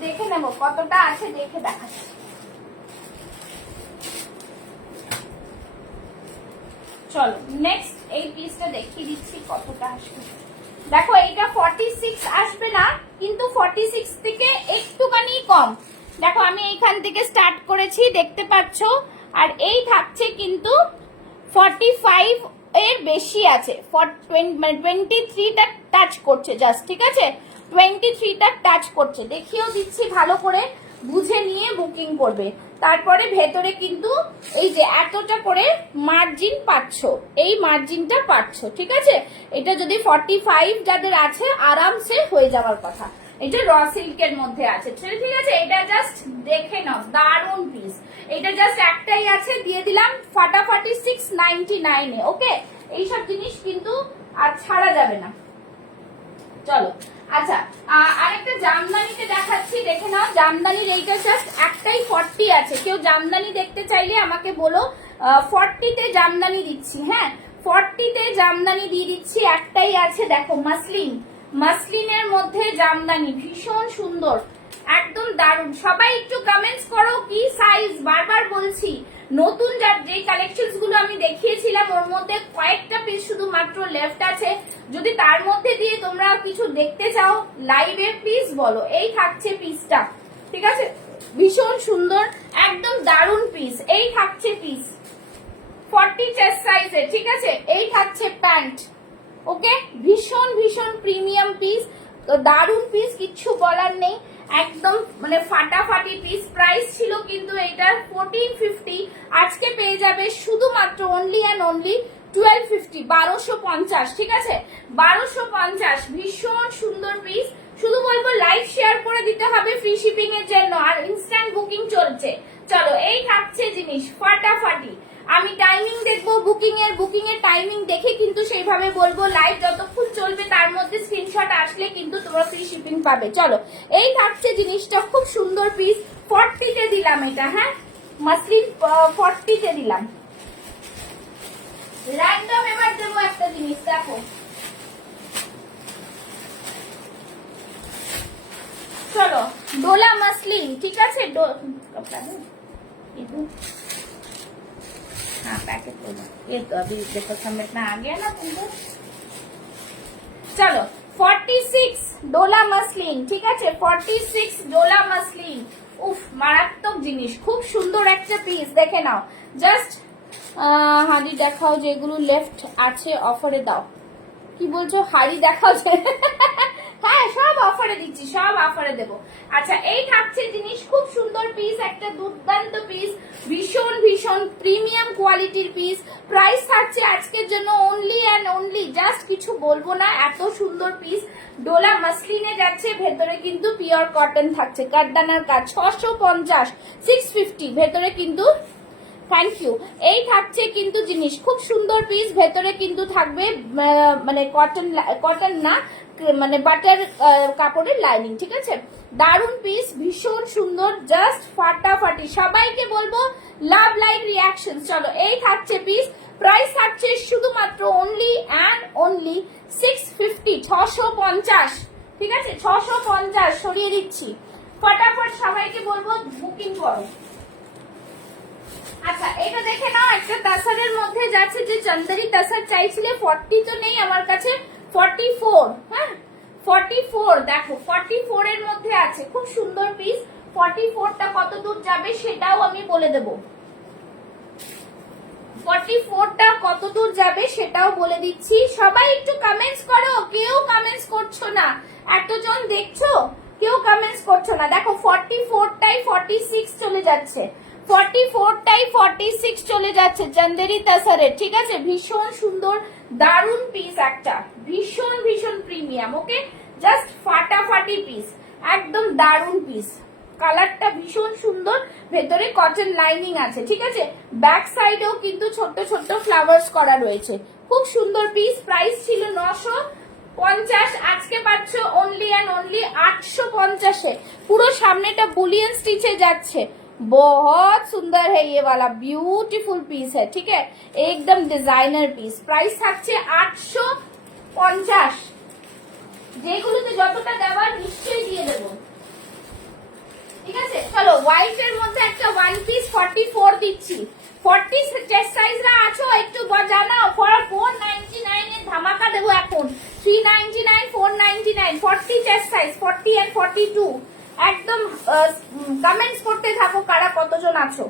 দেখে নেব কতটা আছে, দেখে দেখাচ্ছি। চলো নেক্সট এই পিসটা দেখিয়ে দিচ্ছি কতটা আসবে। দেখো এইটা 46 আসবে না, কিন্তু 46 থেকে একটুখানি কম। দেখো আমি এইখান থেকে স্টার্ট করেছি, দেখতে পাচ্ছ, আর এই থাকছে কিন্তু 45 এর বেশি আছে, 23টা টাচ করছে জাস্ট, ঠিক আছে, 23টা টাচ করছে, দেখিয়েও দিচ্ছি, ভালো করে বুঝে নিয়ে বুকিং করবে। তারপরে ভেতরে কিন্তু এই যে এতটা করে মার্জিন পাচ্ছ, এই মার্জিনটা পাচ্ছ, ঠিক আছে। এটা যদি 45 যাদের আছে আরামসে হয়ে যাওয়ার কথা। এটা র সিল্কের মধ্যে আছে, ঠিক আছে, এটা জাস্ট দেখে নাও, দারুন পিস, এটা জাস্ট একটাই আছে, দিয়ে দিলাম ফাটাফাটি 699 এ। ওকে, এইসব জিনিস কিন্তু আর ছাড়া যাবে না। চলো আচ্ছা আরেকটা জামদানিতে দেখাচ্ছি, দেখে নাও, জামদানির এইটা জাস্ট একটাই 40 আছে, কেউ জামদানি দেখতে চাইলে আমাকে বলো, 40তে জামদানি দিচ্ছি, হ্যাঁ 40তে জামদানি দিয়ে দিচ্ছি, একটাই আছে, দেখো মাসলিন, মাসলিনের মধ্যে জামদানি, ভীষণ সুন্দর, একদম দারুণ। সবাই একটু কমেন্টস করো কি সাইজ, বারবার বলছি, নতুন যে কালেকশনস গুলো আমি দেখিয়েছিলাম ওর মধ্যে কয়েকটা পিস শুধু মাত্র লেফট আছে, যদি তার মধ্যে দিয়ে তোমরা কিছু দেখতে চাও লাইভে প্লিজ বলো। এই থাকছে পিসটা, ঠিক আছে, ভীষণ সুন্দর, একদম দারুণ পিস, এই থাকছে পিস 40 চেস্ট সাইজে, ঠিক আছে, এই থাকছে প্যান্ট। ওকে, ভীষণ ভীষণ প্রিমিয়াম পিস, তো দারুণ পিস, কিচ্ছু বলার নেই, একদম মানে ফাটাফাটি পিস। প্রাইস ছিল কিন্তু এটার 1450, আজকে পেয়ে যাবে শুধুমাত্র অনলি অ্যান্ড অনলি 1250, 1250, ঠিক আছে, 1250, ভীষণ সুন্দর পিস। শুধু বলবো লাইক শেয়ার করে দিতে হবে ফ্রি শিপিং এর জন্য, আর ইনস্ট্যান্ট বুকিং চলছে। চলো এই থাকছে জিনিস ফাটাফাটি, আমি টাইমিং দেখবো বুকিং এর টাইমিং দেখে কিন্তু সেইভাবে বলবো, লাইভ যতক্ষণ চলবে তার মধ্যে স্ক্রিনশট আসলে কিন্তু তোমরা ফ্রি শিপিং পাবে। চলো এই থাকছে জিনিসটা, খুব সুন্দর পিস, 40তে দিলাম এটা, হ্যাঁ মাসলিন 40তে দিলাম। র্যান্ডম এবার দেবো একটা জিনিস, দেখো চলো ডোলা মাসলিন, ঠিক আছে, हाँ पैकेट ये तो अभी देखो समेटना आ गया ना तुमको। चलो 46 ডোলা মাসলিন, ঠিক আছে, 46 ডোলা মাসলিন, উফ মারাত্মক জিনিস, খুব সুন্দর একটা পিস, দেখে নাও, জাস্ট হাড়ি দেখাও যেগুলো লেফট আছে, অফারে দাও, কি বলছো হাড়ি দেখাও যে হ্যাঁ সব অফারে দিচ্ছি, সব অফারে দেবো। আচ্ছা এই থাকছে জিনিস, খুব সুন্দর পিস, একটা দুর্দান্ত পিস, ভীষণ ভীষণ প্রিমিয়াম কোয়ালিটির পিস। প্রাইস থাকছে আজকের জন্য অনলি অ্যান্ড অনলি, জাস্ট কিছু বলবো না, এত সুন্দর পিস, ডোলা মাসলিনে যাচ্ছে, ভেতরে কিন্তু পিওর কটন থাকছে, কাঠদানার কাজ, 650, 650, ভেতরে কিন্তু থ্যাংক ইউ। এই থাকছে কিন্তু জিনিস, খুব সুন্দর পিস, ভেতরে কিন্তু থাকবে মানে কটন না, মানে বাটার কাপড়ের লাইনিং, ঠিক আছে? দারুন পিস, ভীষণ সুন্দর, জাস্ট ফাটাফাটি। সবাইকে বলবো লাভ লাইক রিয়াকশন। চলো এই থাকছে পিস, প্রাইস থাকছে শুধুমাত্র অনলি অ্যান্ড অনলি 650, 650, ঠিক আছে? 650 সরিয়ে দিচ্ছি, ফটাফট সবাইকে বলবো বুকিং করো। আচ্ছা এটা দেখে নাও, একটা তাসারের মধ্যে যাচ্ছে, যে চন্দরি তাসার চাইছিলে 40 তো নেই আমার কাছে, 44, হ্যাঁ 44, দেখো 44 এর মধ্যে আছে, খুব সুন্দর পিস। 44টা কত দূর যাবে সেটাও আমি বলে দেব, 44টা কত দূর যাবে সেটাও বলে দিচ্ছি। সবাই একটু কমেন্টস করো, কেউ কমেন্টস করছো না, এতজন দেখছো কেউ কমেন্টস করছো না। দেখো 44টাই 46 চলে যাচ্ছে, 44টাই 46 চলে যাচ্ছে চন্দেরি তাসারের, ঠিক আছে? ভীষণ সুন্দর দারুন পিস একটা, ভীষণ ভীষণ প্রিমিয়াম, ওকে? জাস্ট ফাটাফাটি পিস, একদম দারুন পিস, কালারটা ভীষণ সুন্দর, ভেতরে কটন লাইনিং আছে, ঠিক আছে? ব্যাক সাইডেও কিন্তু ছোট্ট ছোট্ট ফ্লাওয়ার্স করা রয়েছে, খুব সুন্দর পিস। প্রাইস ছিল 950, আজকে পাচ্ছ অনলি অ্যান্ড অনলি 850-এ। পুরো সামনেটা বুলিয়ন স্টিচে যাচ্ছে, बहुत सुंदर है ये वाला, ब्यूटीफुल पीस है, ठीक है? एकदम डिजाइनर पीस। प्राइस থাকছে 850, যেগুলোতে যতটা দেওয়ার নিশ্চয়ই দিয়ে দেবো, ঠিক আছে? চলো হোয়াইট এর মধ্যে একটা ওয়ান পিস 44 দিচ্ছি, 40 চেস্ট সাইজরা আছো একটু জানাও, 499 এর ধামাকা দেবো এখন, 399, 499, 40 চেস্ট সাইজ, 40 এন্ড 42। একদম কমেন্টস করতে থাকো, কারা কতজন আছো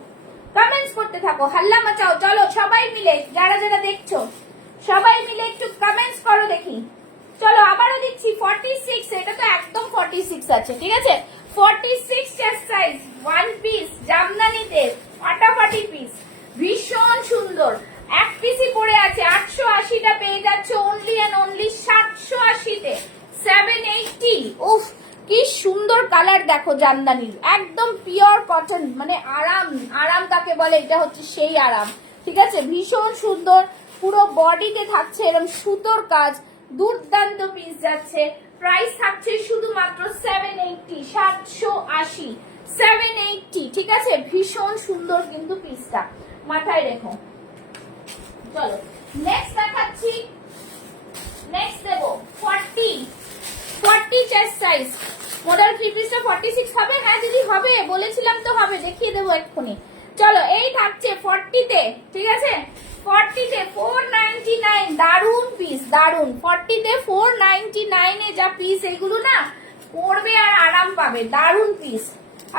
কমেন্টস করতে থাকো, হাল্লা মাচাও। চলো সবাই মিলে, যারা যারা দেখছো সবাই মিলে একটু কমেন্টস করো দেখি। চলো আবারও দিচ্ছি 46, এটা তো একদম 46 আছে, ঠিক আছে? 46 চেস্ট সাইজ, ওয়ান পিস জামদানিতে ফাটাফাটি পিস, ভীষণ সুন্দর। এক পিসই পড়ে আছে, 880টা পেয়ে যাচ্ছ অনলি এন্ড অনলি 780-তে, 780। উফ কি সুন্দর কালার দেখো জামদানির, একদম পিওর কটন, মানে আরাম, আরাম কাকে বলে, এটা হচ্ছে সেই আরাম, ঠিক আছে? ভীষণ সুন্দর, পুরো বডিতে থাকছে এরকম সুতোর কাজ, দুর্দান্ত পিস যাচ্ছে। প্রাইস থাকছে শুধুমাত্র 780, 780, 780, ঠিক আছে? ভীষণ সুন্দর কিন্তু পিসটা, মাথায় রেখো। চলো নেক্সট দেখাচ্ছি, নেক্সট দেবো 40 চেস্ট সাইজ মডেল থ্রি পিসটা 46 হবে? হ্যাঁ দিদি হবে, বলেছিলাম তো হবে, দেখিয়ে দেবো এক্ষুনি। চলো এই থাকছে 40-তে, ঠিক আছে? 40-তে 499, দারুন পিস, দারুন। 40-তে 499-এ যা পিস, এগুলো না পরবে আর আরাম পাবে, দারুন পিস।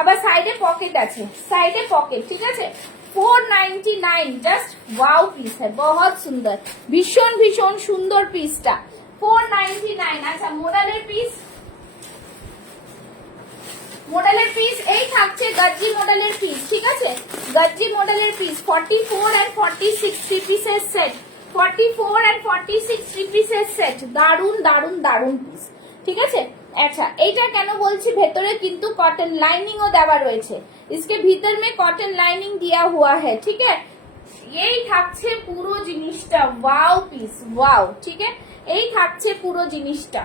আবার সাইডে পকেট আছে, সাইডে পকেট, ঠিক আছে? 499, জাস্ট ওয়াও পিস है, बहुत সুন্দর, ভীষণ ভীষণ সুন্দর পিসটা, 499। আচ্ছা মডেলের পিস, মডেলের পিস এই থাকছে গজ্জি মডেলের পিস, ঠিক আছে? গজ্জি মডেলের পিস 44 এন্ড 46 থ্রি পিসের সেট, 44 এন্ড 46 থ্রি পিসের সেট, দারুন দারুন দারুন পিস, ঠিক আছে? अच्छा এইটা কেন বলছি, ভেতরে কিন্তু কটন লাইনিংও দেওয়া রয়েছে, इसके भीतर में कॉटन लाइनिंग दिया हुआ है, ठीक है? এই থাকছে পুরো জিনিসটা, ওয়াও পিস, ওয়াও, ঠিক আছে? এই থাকছে পুরো জিনিসটা,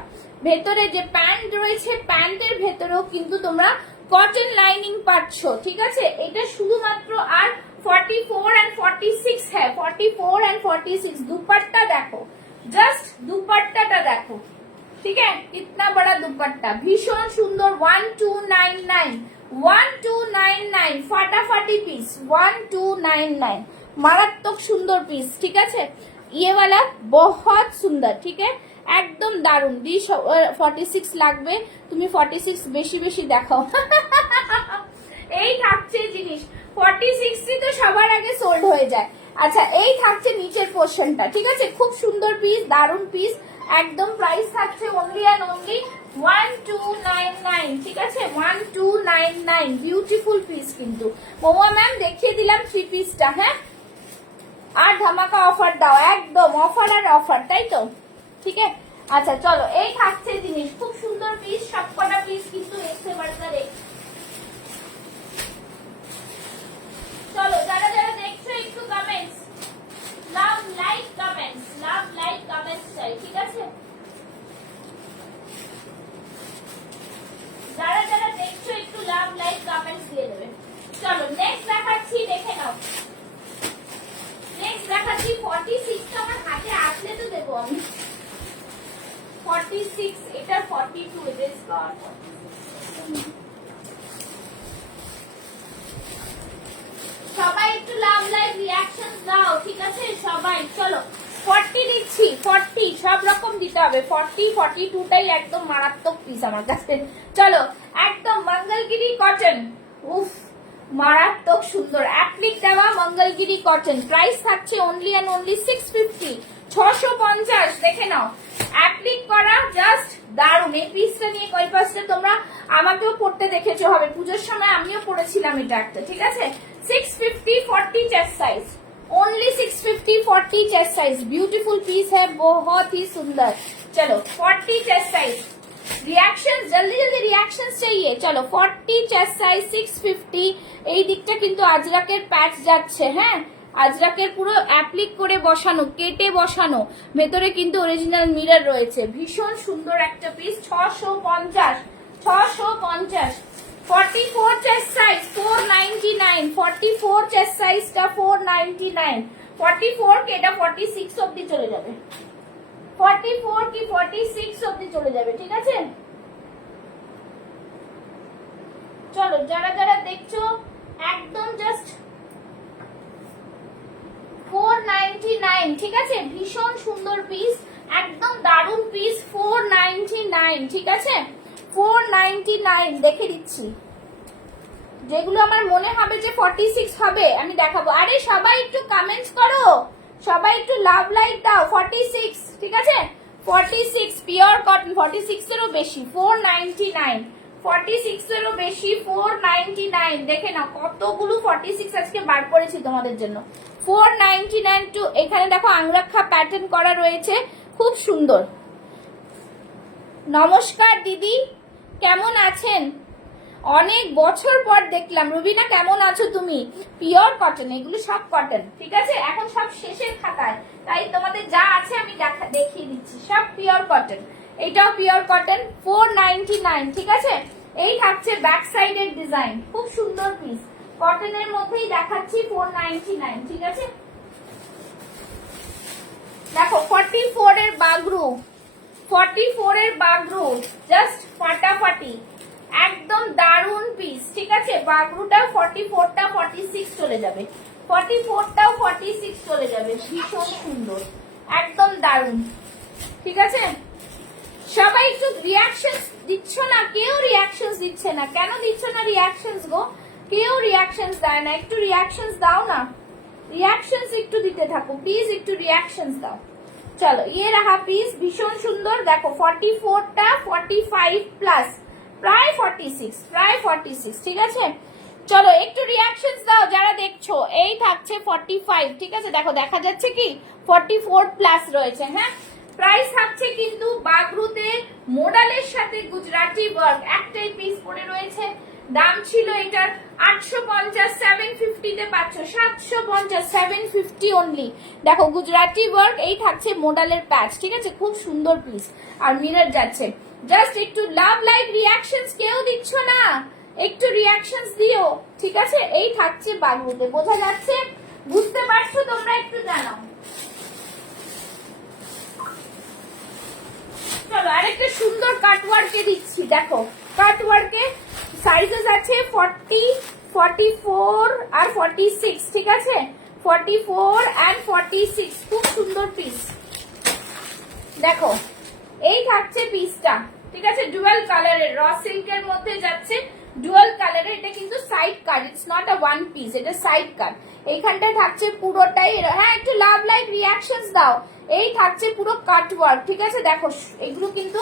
ভেতরে যে প্যান্ট রয়েছে প্যান্টের ভেতরেও কিন্তু তোমরা কটন লাইনিং পাচ্ছ, ঠিক আছে? এটা শুধুমাত্র আর 44 এন্ড 46 হ্যাঁ, 44 এন্ড 46। दुपट्टा देखो, जस्ट दुपट्टाটা দেখো, ठीक है? कितना बड़ा दुपट्टा, भीषण सुंदर, 1299, 1299, फाटाफाटी पीस, 1299, मारात्मक सुंदर पीस, ठीक है? ये वाला बहुत सुंदर, ठीक है? একদম দারুন। 46 লাগবে, তুমি 46 বেশি বেশি দেখাও। এই থাকছে জিনিস, 46 তো সবার আগে সোল্ড হয়ে যায়। আচ্ছা এই থাকছে নিচের পোর্শনটা, ঠিক আছে? খুব সুন্দর পিস, দারুন পিস, একদম। প্রাইস থাকছে অনলি অ্যান্ড অনলি 1299, ঠিক আছে? 1299, বিউটিফুল পিস কিন্তু। মোমো ম্যাম দেখিয়ে দিলাম থ্রি পিসটা, হ্যাঁ? আর ধামাকা অফার দাও, একদম অফার আর অফার, তাই তো? ঠিক আছে? আচ্ছা চলো এই থাকছে জিনিস, খুব সুন্দর পিস, সবকটা পিস কিন্তু এসে বার্তারে। চলো যারা যারা দেখছো একটু comments, love like comments, love like comments চাই, ঠিক আছে? যারা যারা দেখছো একটু লাভ লাইক কমেন্টস দিয়ে দেবে। চলো নেক্সট দেখাচ্ছি, দেখে নাও। নেক্সট দেখাচ্ছি 46 টা আমার হাতে আসলে তো দেবো আমি। 46 এটা 42 এটা স্কয়ার 46। সবাই একটু লাভ লাইক রিঅ্যাকশন দাও, ঠিক আছে সবাই? চলো 40 দিচ্ছি, 40 সব রকম দিতে হবে। 40 42 টাই একদম মারাত্মক পিস আমার কাছে। চলো একদম মঙ্গলগিরি কটন, উফ মারাত্মক সুন্দর অ্যাপ্লিক দেওয়া মঙ্গলগিরি কটন। প্রাইস থাকছে অনলি এন্ড অনলি 650, 650। দেখে নাও অ্যাপ্লিক করা, জাস্ট দারুন। এই পিসটা নিয়ে কই পাশটা তোমরা আমাকেও পড়তে দেখেছো হবে, পুজোর সময় আমিও পড়েছিলাম এটা একটা, ঠিক আছে? 650 40 chest size, only 650 40 chest size. Beautiful piece है, बहुत ही सुंदर। चलो 40 चेस्ट साइज, रिएक्शन जल्दी जल्दी रिएक्शन चाहिए। चलो 40 चेस्ट साइज 650। এই দিকটা কিন্তু আজরাকের প্যাচ যাচ্ছে, হ্যাঁ আজরাকের পুরো অ্যাপ্লিক করে বসানো, কেটে বসানো, ভেতরে কিন্তু অরিজিনাল মিরর রয়েছে। ভীষণ সুন্দর একটা পিস, 650, 650। 44 चेस्ट साइज 499, 44 चेस्ट साइजটা 499। 44 কে এটা 46 অবধি চলে যাবে, 44 কি 46 অবধি চলে যাবে, ঠিক আছে? চলো যারা যারা দেখছো একদম জাস্ট 499, ঠিক আছে? ভীষণ সুন্দর পিস, একদম দারুন পিস, 499, ঠিক আছে? 499 দেখে দিচ্ছি। যেগুলো আমার মনে হবে যে 46 হবে আমি দেখাবো। আরে সবাই একটু কমেন্টস করো, সবাই একটু লাভ লাইক দাও। 46, ঠিক আছে? 46 পিওর কটন, 46 এরও বেশি 499, 46 এরও বেশি 499। দেখে নাও কতগুলো 46 আজকে বার করেছি তোমাদের জন্য। 499 টু এখানে দেখো আংরাক্ষা প্যাটার্ন করা রয়েছে, খুব সুন্দর। নমস্কার দিদি, কেমন আছেন? অনেক বছর পর দেখলাম। রুবিনা কেমন আছো তুমি? পিওর কটন, এগুলো সব কটন, ঠিক আছে? এখন সব শেষের খাতায়, তাই তোমাদের যা আছে আমি দেখিয়ে দিচ্ছি, সব পিওর কটন। এটাও পিওর কটন, 499, ঠিক আছে? এই থাকছে ব্যাক সাইডের ডিজাইন, খুব সুন্দর পিস, কটনের মধ্যেই দেখাচ্ছি 499, ঠিক আছে? দেখো 44 এর বাগরু, 44 এর বাগরু জাস্ট ফাটাফাটি, একদম দারুন পিস, ঠিক আছে? বাগরুটা 44টা 46 চলে যাবে, 44টাও 46 চলে যাবে। ভীষণ সুন্দর, একদম দারুন, ঠিক আছে? সবাই একটু রিঅ্যাকশনস দিচ্ছ না, কেউ রিঅ্যাকশনস দিচ্ছে না। কেন দিচ্ছ না রিঅ্যাকশনস গো? কেউ রিঅ্যাকশনস দেয় না, একটু রিঅ্যাকশনস দাও না। রিঅ্যাকশনস একটু দিতে থাকো প্লিজ, একটু রিঅ্যাকশনস দাও। চলো ये रहा পিস, ভীষণ সুন্দর। দেখো 44টা 45 প্লাস, প্রায় 46, প্রায় 46, ঠিক আছে? চলো একটু রিঅ্যাকশনস দাও যারা দেখছো। এই থাকছে 45, ঠিক আছে? দেখো দেখা যাচ্ছে কি 44 প্লাস রয়েছে, হ্যাঁ? প্রাইস থাকছে কিন্তু বাগরুতে মোডালের সাথে গুজরাটি ওয়ার্ক, একটাই পিস পড়ে রয়েছে। দাম ছিল এটার 850, 750 তে পাচ্ছ, 750, 750 অনলি। দেখো গুজরাটি ওয়ার্ক, এই থাকছে মোডালের প্যাচ, ঠিক আছে? খুব সুন্দর পিস, আর মিরর যাচ্ছে। জাস্ট একটু লাভ লাইক রিঅ্যাকশনস কেউ দিচ্ছ না, একটু রিঅ্যাকশনস দিও, ঠিক আছে? এই থাকছে বাগরুতে, বোঝা যাচ্ছে? বুঝতে পারছো তোমরা? একটু জানাও। চলো আরেকটা সুন্দর কাটওয়ার্কে দিচ্ছি। দেখো কাটওয়ার্কে সাইজেস আছে 40, 44 আর 46, ঠিক আছে? 44 and 46, খুব সুন্দর পিস। দেখো এই থাকছে পিসটা, ঠিক আছে? ডুয়াল কালারের, র সিল্কের মধ্যে যাচ্ছে, ডুয়াল কালারের। এটা কিন্তু side cut, it's not a one piece, এটা সাইড কাট। এইখানটা থাকছে পুরোটাই, হ্যাঁ একটু লাভ লাইক রিঅ্যাকশনস দাও। এই থাকছে পুরো কাট ওয়ার্ক, ঠিক আছে? দেখো এগুলো কিন্তু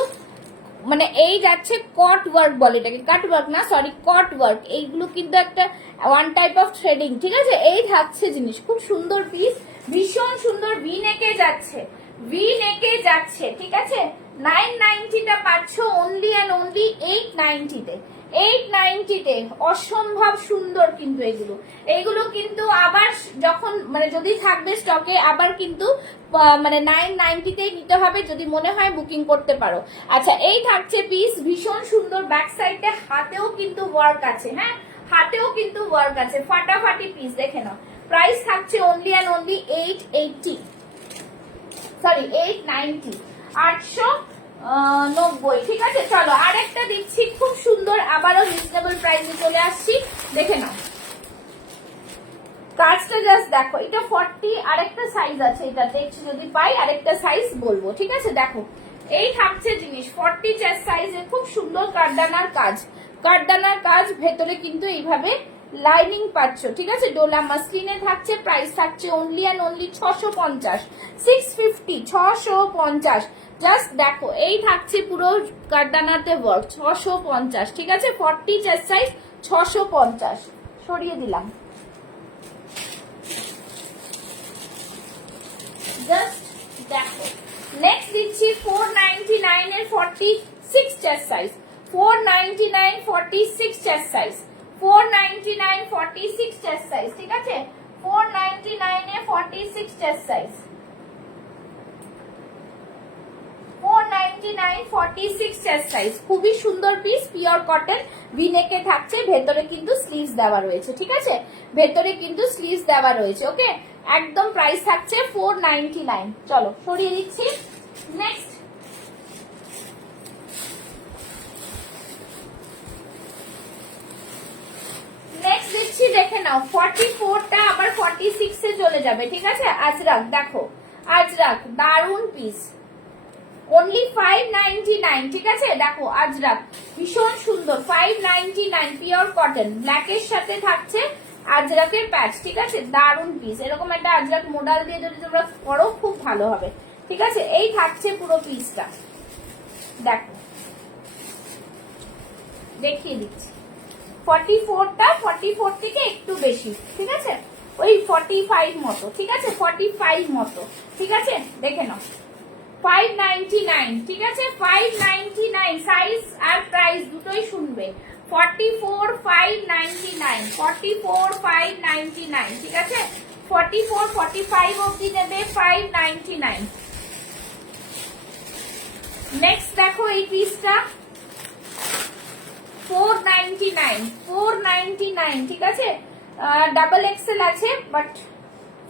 মানে এই যাচ্ছে কট ওয়ার্ক বলে এটাকে, কাট ওয়ার্ক না, সরি কট ওয়ার্ক। এইগুলো কিন্তু একটা ওয়ান টাইপ অফ থ্রেডিং, ঠিক আছে? এই থাকছে জিনিস, খুব সুন্দর পিস, ভীষণ সুন্দর। ভি নেকে যাচ্ছে, ভি নেকে যাচ্ছে, ঠিক আছে? 990টা পাচ্ছ অনলি এন্ড অনলি 890 তে। 890-তে অসম্ভব সুন্দর কিন্তু এইগুলো কিন্তু আবার যখন মানে যদি থাকবে স্টকে আবার কিন্তু মানে 990-তেই নিতে হবে, যদি মনে হয় বুকিং করতে পারো। আচ্ছা, এই থাকছে পিস, ভীষণ সুন্দর, ব্যাক সাইডে হাতেও কিন্তু ওয়ার্ক আছে, হ্যাঁ হাতেও কিন্তু ওয়ার্ক আছে, ফাটাফাটি পিস, দেখে নাও। প্রাইস থাকছে অনলি অ্যান্ড অনলি 880, সরি 890, 890, ঠিক আছে। চলো আরেকটা দিচ্ছি খুব সুন্দর, আবারও রিজনেবল প্রাইসে চলে আসছি, দেখে নাও কাজটা জাস্ট দেখো। এটা 40, আরেকটা সাইজ আছে, এটা দেখছি যদি পাই আরেকটা সাইজ বলবো, ঠিক আছে। দেখো এই থাকছে জিনিস 40 চেস্ট সাইজে, খুব সুন্দর কাঠদানার কাজ, কাঠদানার কাজ, ভেতরে কিন্তু এইভাবে লাইনিং পাচ্ছ, ঠিক আছে। ডোলা মাসলিনে থাকছে, প্রাইস থাকছে অনলি অ্যান্ড অনলি 650, 650, 650। জাস্ট দেখো এই থাকছে পুরো কাঠদানাতে ওয়ার্ক, 650, ঠিক আছে। 40 চেস্ট সাইজ, 650, সরিয়ে দিলাম। জাস্ট দেখো নেক্সট দিচ্ছি 499 এর 46 chest size, 499, 46 chest size, 499, 46 chest size, ঠিক আছে। 499 এ 46 চেস্ট সাইজ, 499, 46 চেস্ট সাইজ, খুবই সুন্দর পিস, পিওর কটন, ভিনেকে থাকছে, ভেতরে কিন্তু স্লিভস দেওয়া রয়েছে, ঠিক আছে। ভেতরে কিন্তু স্লিভস দেওয়া রয়েছে, ওকে। একদম প্রাইস থাকছে 499। চলো সরিয়ে দিচ্ছি। নেক্সট দিচ্ছি, দেখে নাও 44টা আবার 46 এ চলে যাবে, ঠিক আছে। আজরাক, দেখো আজরাক, দারুন পিস, অনলি 599, ঠিক আছে। দেখো আজরাক ভীষণ সুন্দর, 599, পিওর কটন, ব্ল্যাকের সাথে থাকছে আজরাকের প্যাচ, ঠিক আছে। দারুন পিস, এরকম একটা আজরাক মোডাল দিয়ে যদি তোমরা করো খুব ভালো হবে, ঠিক আছে। এই থাকছে পুরো পিসটা, দেখো দেখিয়ে দিচ্ছি। 44টা 44 থেকে একটু বেশি, ঠিক আছে, ওই 45 মতো, ঠিক আছে, 45 মতো, ঠিক আছে। দেখে নাও 599, ঠিক আছে, 599 সাইজ আর প্রাইস দুটোই শুনবে। 44, 599, 44, 599, ঠিক আছে। 44, 45 অবধি নেবে 599। নেক্সট দেখো এই পিসটা 499, 499, ঠিক আছে। ডাবল এক্সেল আছে, বাট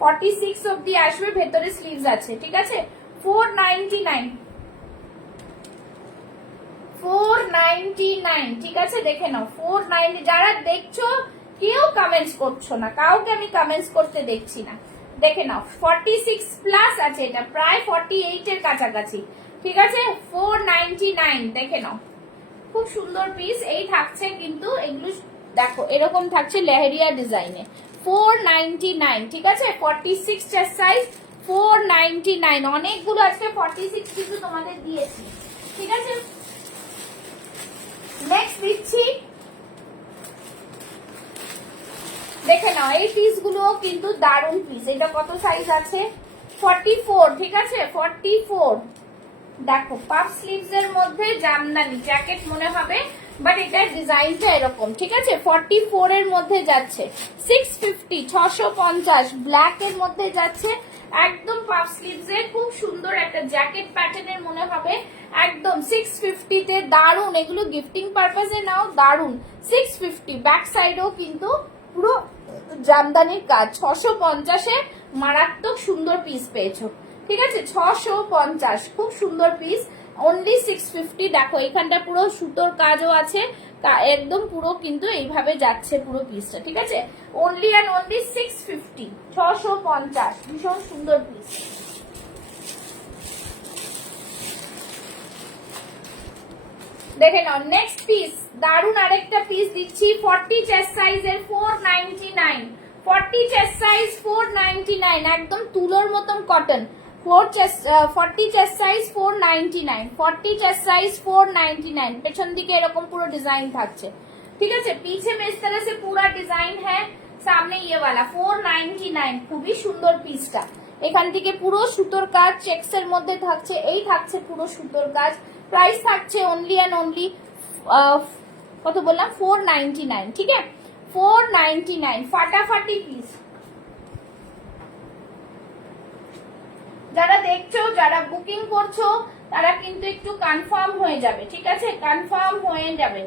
46 অবধি আসবে, ভেতরে স্লিভস আছে, ঠিক আছে। 499, 499, ঠিক আছে। দেখে নাও 490, যারা দেখছো কেউ কমেন্টস করছো না, কাউকে আমি কমেন্টস করতে দেখছি না, দেখে নাও 46 প্লাস আছে, এটা প্রায় 48 এর কাছাকাছি, ঠিক আছে। 499, দেখে নাও খুব সুন্দর পিস। এই থাকছে কিন্তু এগুলো দেখো এরকম থাকছে লেহেরিয়া ডিজাইনে, 499, ঠিক আছে। 46 চেস্ট সাইজ, 499, অনেকগুলো আজকে 46 কিন্তু তোমাদের দিয়েছি, ঠিক আছে। নেক্সট দিচ্ছি, দেখে নাও এই পিস গুলো কিন্তু দারুন পিস। এটা কত সাইজ আছে? 44, ঠিক আছে, 44। দেখো পাফ স্লিভস এর মধ্যে জামদানি জ্যাকেট মনে হবে, বাট এটার ডিজাইনটা এরকম, ঠিক আছে। 44 এর মধ্যে যাচ্ছে 650, 650, ব্ল্যাক এর মধ্যে যাচ্ছে, একদম পাফ স্লিভস এর খুব সুন্দর একটা জ্যাকেট প্যাটার্নের মনে হবে, একদম 650 তে দারুন। এগুলো গিফটিং পারপাসে নাও, দারুন। 650, ব্যাক সাইডেও কিন্তু পুরো জামদানির কাজ। 650 এ মারাত্মক সুন্দর পিস পেয়েছো, ঠিক আছে। 650, খুব সুন্দর পিস, অনলি 650। দেখো এখানটা পুরো সুতোর কাজও আছে, একদম পুরো কিন্তু এইভাবে যাচ্ছে পুরো পিসটা, ঠিক আছে। অনলি অ্যান্ড অনলি 650, 650, ভীষণ সুন্দর পিস। দেখে নাও নেক্সট পিস, দারুন আরেকটা পিস দিচ্ছি 40 চেস্ট সাইজের 499, 40 চেস্ট সাইজ 499, একদম তুলোর মতন cotton. 40 chest size 499, 40 chest size 499। পেছন দিকে এরকম পুরো ডিজাইন থাকছে, ঠিক আছে। पीछे में इस तरह से पूरा डिजाइन है, सामने ये वाला 499, খুবই সুন্দর পিসটা। এখান থেকে পুরো সুতোর কাজ চেকস এর মধ্যে থাকছে, এই থাকছে পুরো সুতোর কাজ। প্রাইস থাকছে অনলি অ্যান্ড অনলি কত বললাম 499, ঠিক আছে 499 ফাটাফাটি পিস। যারা দেখছো, যারা বুকিং করছো তারা কিন্তু একটু কনফার্ম হয়ে যাবে, ঠিক আছে, কনফার্ম হয়ে যাবে,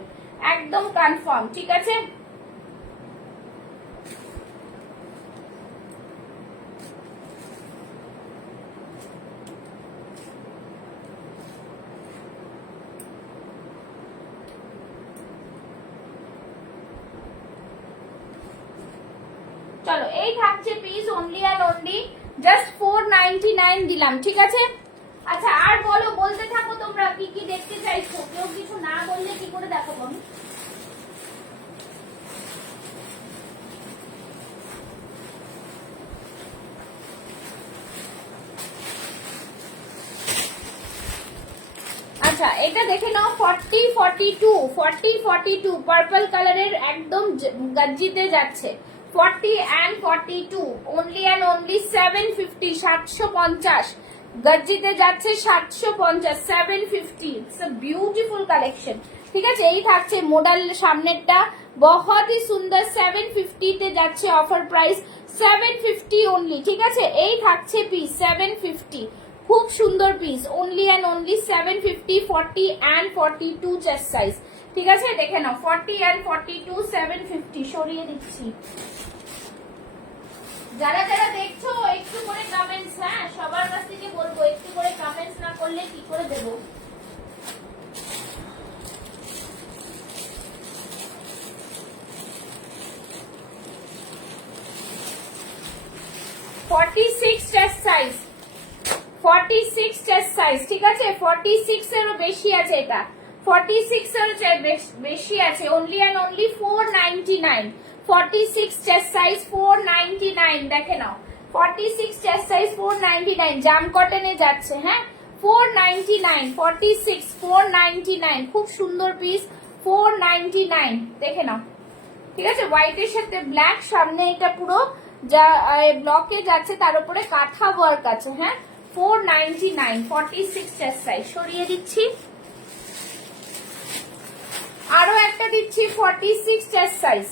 একদম কনফার্ম, ঠিক আছে। চলো এই থাকছে piece only and only just 499 দিলাম, ঠিক আছে। আচ্ছা আর বলো, বলতে থাকো তোমরা কি কি দেখতে চাইছো, কেউ কিছু না বললে কি করে দেখাবো আমি। আচ্ছা এটা দেখে নাও 4042 পার্পল কালারের একদম গজ্জিতে যাচ্ছে 40 and 42 only and only 750 750 গজ্জিতে যাচ্ছে 750 750 ইটস আ বিউটিফুল কালেকশন, ঠিক আছে। এই থাকছে মডেল সামনেরটা বহুত হি সুন্দর 750 তে যাচ্ছে, অফার প্রাইস 750 অনলি, ঠিক আছে। এই থাকছে পিস 750, খুব সুন্দর piece only and only 750 40 and 42 chest size, ঠিক আছে। দেখে নাও 40 and 42 750 সরিয়ে দিচ্ছি। যারা যারা দেখছো একটু করে কমেন্টস, হ্যাঁ সবার কাছ থেকে বলবো একটু করে কমেন্টস না করলে কি করে দেবো। চেস্ট সাইজ 46 চেস্ট সাইজ, ঠিক আছে 46 এরও বেশি আছে, এটা 46 এরও বেশি আছে, only and only 499 46 chest size 499 দেখে নাও 46 চেস্ট সাইজ 499 জাম কটনে যাচ্ছে, হ্যাঁ 499 46 499 খুব সুন্দর পিস 499 দেখে নাও, ঠিক আছে। হোয়াইটের সাথে ব্ল্যাক, সামনে এটা পুরো যা ব্লকে যাচ্ছে তার উপরে কাঁথা ওয়ার্ক আছে, হ্যাঁ 499 46 চেস্ট সাইজ সরিয়ে দিচ্ছি। আরো একটা দিচ্ছি 46 চেস্ট সাইজ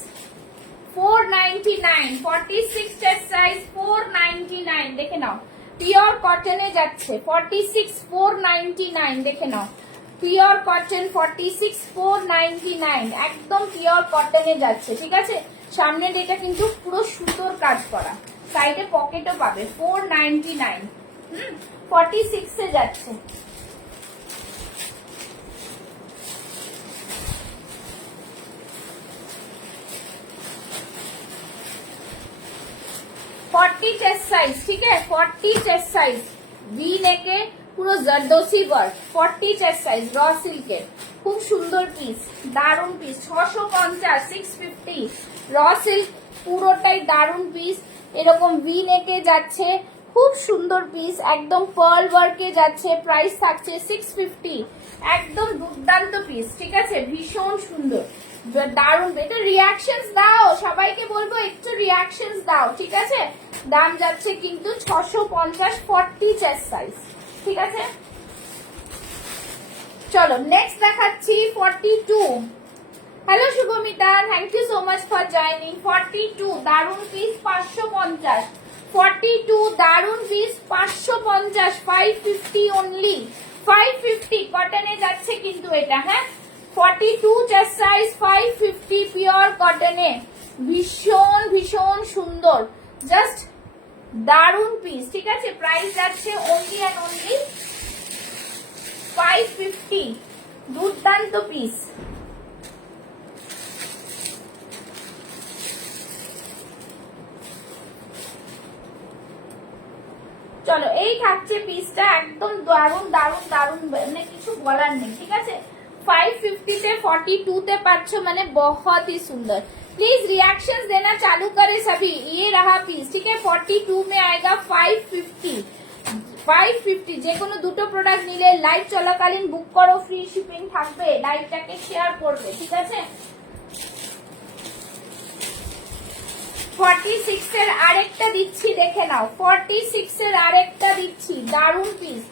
499 46 চেস্ট সাইজ 499 দেখে নাও, পিওর কটনে যাচ্ছে 46 499 দেখে নাও, পিওর কটন 46 499 একদম পিওর কটনে যাচ্ছে, ঠিক আছে। সামনের এটা কিন্তু পুরো সুতোর কাজ করা, সাইডে পকেটও পাবে 499 46 এ যাচ্ছে। চেস্ট সাইজ, ঠিক আছে 40 চেস্ট সাইজ ভি নেকে পুরো জর্দোসি ওয়ার্ক 40 চেস্ট সাইজ র সিল্কের খুব সুন্দর পিস, দারুন পিস 650 650 র সিল্ক পুরোটাই দারুন পিস, এরকম ভি নেকে যাচ্ছে খুব সুন্দর পিস, একদম পার্ল ওয়ার্কে যাচ্ছে, প্রাইস থাকছে 650 একদম দুর্দান্ত পিস, ঠিক আছে ভীষণ সুন্দর দারুন। এটা রিয়াকশনস দাও, সবাইকে বলবো একটু রিয়াকশনস দাও, ঠিক আছে। দাম যাচ্ছে কিন্তু 650 40 চেস্ট সাইজ, ঠিক আছে। চলো নেক্সট দেখাচ্ছি 42। Hello Shubhamita, thank you so much for joining. 42 দারুন পিস 550 42 দারুন পিস 550 550 অনলি 550 কটনে যাচ্ছে কিন্তু এটা, হ্যাঁ 42 চেস্ট সাইজ 550 পিওর কটনে ভীষণ ভীষণ সুন্দর, জাস্ট দারুন পিস, ঠিক আছে। প্রাইস যাচ্ছে অনলি অ্যান্ড অনলি 550 দুর্দান্ত পিস। চলো এই থাকছে পিসটা একদম দারুন দারুন দারুন, মানে কিছু বলার নেই, ঠিক আছে। 550 তে 42 তে পাচ্ছ মানে बहुत ही सुंदर। प्लीज रिएक्शंस देना चालू करें सभी, ये रहा पीस, ठीक है 42 में आएगा 550 যে কোনো দুটো প্রোডাক্ট নিলে লাইভ চলাকালীন বুক করো, ফ্রি শিপিং থাকবে, লাইভটাকে শেয়ার করবে, ঠিক আছে। 46 এর আরেকটা দিচ্ছি দেখে নাও, 46 এর আরেকটা দিচ্ছি দারুন piece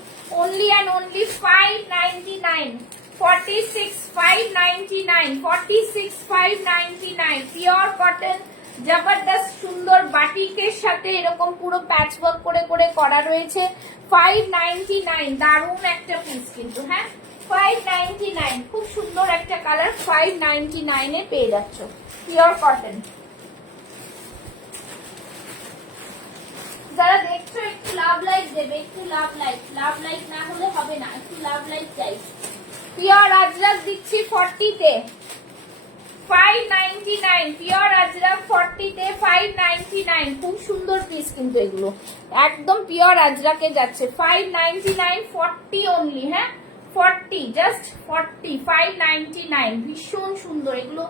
only and only 599 46 599, 46 599 pure cotton, জবরদস্ত সুন্দর বাটিকের সাথে এরকম পুরো প্যাচ ওয়ার্ক করে করে করা রয়েছে। 599 দারুণ একটা পিস কিন্তু, হ্যাঁ 599 খুব সুন্দর একটা কালার, 599 এ পেয়ে যাচ্ছ পিওর কটন। যারা দেখছো একটু লাভ লাইক দেবে, একটু লাভ লাইক না হলে হবে না, একটু লাভ লাইক চাই। পিওর আজরাক দিচ্ছি 40 তে 599, পিওর আজরাক 40 তে 599, খুব সুন্দর পিস কিন্তু এগুলো একদম পিওর আজরাকে যাচ্ছে। 599 40 অনলি, হ্যাঁ 40 জাস্ট 40 599, ভীষণ সুন্দর এগুলো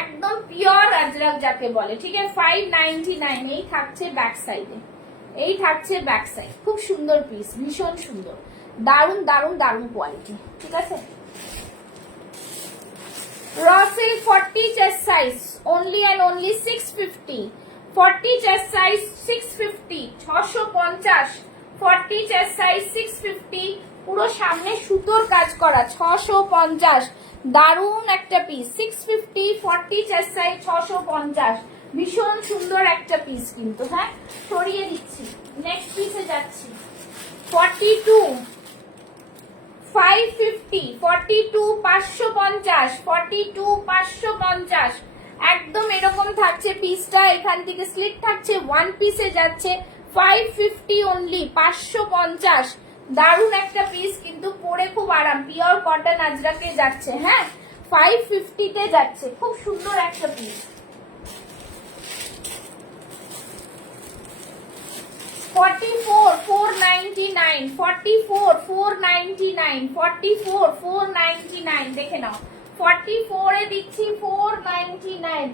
একদম পিওর আজরাক যাকে বলে, ঠিক আছে 599। এই থাকছে ব্যাক সাইডে, এই থাকছে ব্যাক সাইড, খুব সুন্দর পিস, ভীষণ সুন্দর, দারুন দারুন দারুন কোয়ালিটি, ঠিক আছে। Raw silk 40 chest size only and only 650, 40 chest size 650, 650, 40 chest size 650, পুরো সামনে সুতোর কাজ করা 650, দারুন একটা পিস 650, 40 chest size 650, ভীষণ সুন্দর একটা পিস কিন্তু, হ্যাঁ সরিয়ে দিচ্ছি, নেক্সট পিসে যাচ্ছি। 42 550, 42 550, 42 550, একদম এরকম থাকছে পিসটা, এখান থেকে স্লিট থাকছে, ওয়ান পিসে যাচ্ছে 550 অনলি, 550, দারুন একটা পিস কিন্তু, পরে খুব আরাম, পিওর কটন আজরাকে যাচ্ছে, হ্যাঁ 550 তে যাচ্ছে, খুব সুন্দর একটা পিস। 44 499, 44 499, 44 499, দেখে নাও 44 এ দিচ্ছি 499,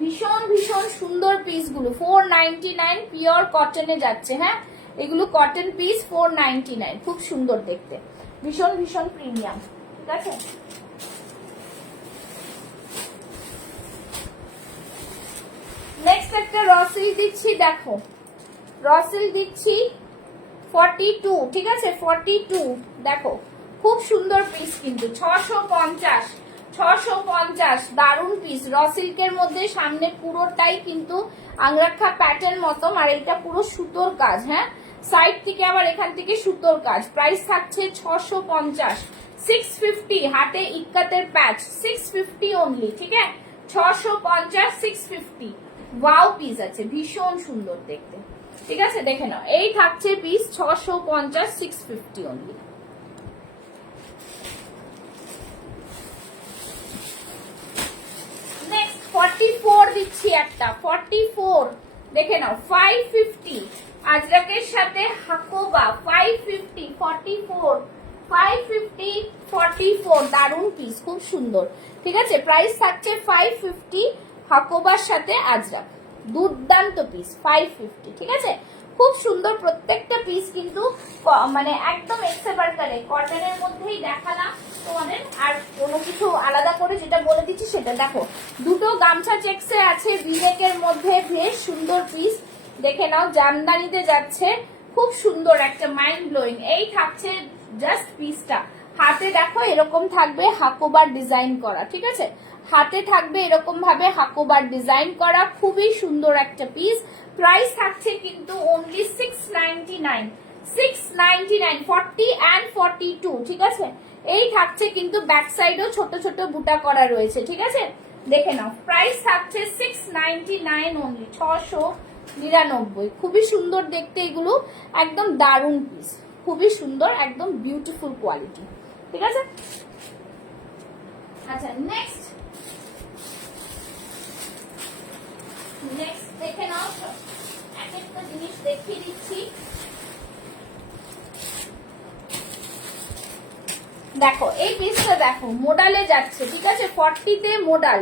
ভীষণ ভীষণ সুন্দর পিস গুলো, 499 পিওর কটনে যাচ্ছে, হ্যাঁ এগুলো কটন পিস 499, খুব সুন্দর দেখতে, ভীষণ ভীষণ প্রিমিয়াম, ঠিক আছে। নেক্সট একটা রসিল দিচ্ছি, দেখো রসিল দিচ্ছি 42, ঠিক আছে 42, দেখো খুব সুন্দর পিস কিন্তু, 650, 650, দারুন পিস, রসিল্কের মধ্যে সামনে পুরোটাই কিন্তু আংরাক্ষা প্যাটার্ন মতন, আর এটা পুরো সুতোর কাজ, হ্যাঁ সাইড থেকে আবার এখান থেকে সুতোর কাজ, প্রাইস থাকছে 650, 650, হাতে ইক্কাতের প্যাচ 650 অনলি, ঠিক আছে 650 650, ওয়াও পিস আছে, ভীষণ সুন্দর দেখতে, ঠিক আছে দেখে নাও, এই থাকছে পিস 650 650 অনলি। নেক্সট 44 দিচ্ছি একটা, 44 দেখে নাও 550, আজরাকের সাথে হাকোবা 550, 44 550 44, দারুন পিস, খুব সুন্দর, ঠিক আছে প্রাইস থাকছে 550, হাকোবার সাথে আজরাক, দুর্দান্ত পিস 550, ঠিক আছে খুব সুন্দর প্রত্যেকটা পিস কিন্তু, মানে একদম এক্সেবারকারে কটনের মধ্যেই দেখালাম তোমাদের, আর কোনো কিছু আলাদা করে যেটা বলে দিচ্ছি সেটা দেখো, দুটো গামছা চেক্সে আছে বিলেকের মধ্যে, বেশ সুন্দর পিস, দেখে নাও জামদানিতে যাচ্ছে, খুব সুন্দর একটা মাইন্ড ব্লোয়িং, এই থাকছে জাস্ট পিসটা, হাতে দেখো এরকম থাকবে হাকোবার ডিজাইন করা, ঠিক আছে হাতে থাকবে এরকম ভাবে হাকোবার ডিজাইন করা, খুবই সুন্দর একটা পিস, প্রাইস থাকছে কিন্তু অনলি 699, 699, 40 and 42, ঠিক আছে এই থাকছে কিন্তু ব্যাক সাইডও ছোট ছোট বুটা করা রয়েছে, ঠিক আছে দেখে নাও, প্রাইস থাকছে 699 অনলি, 699, খুবই সুন্দর দেখতে এগুলো, একদম দারুন পিস, খুবই সুন্দর, একদম বিউটিফুল কোয়ালিটি, ঠিক আছে। আচ্ছা নেক্সট দেখে নাও, এক একটা জিনিস দেখিয়ে দিচ্ছি, দেখো এই পিসটা দেখো মোডালে যাচ্ছে, ঠিক আছে 40 তে মোডাল,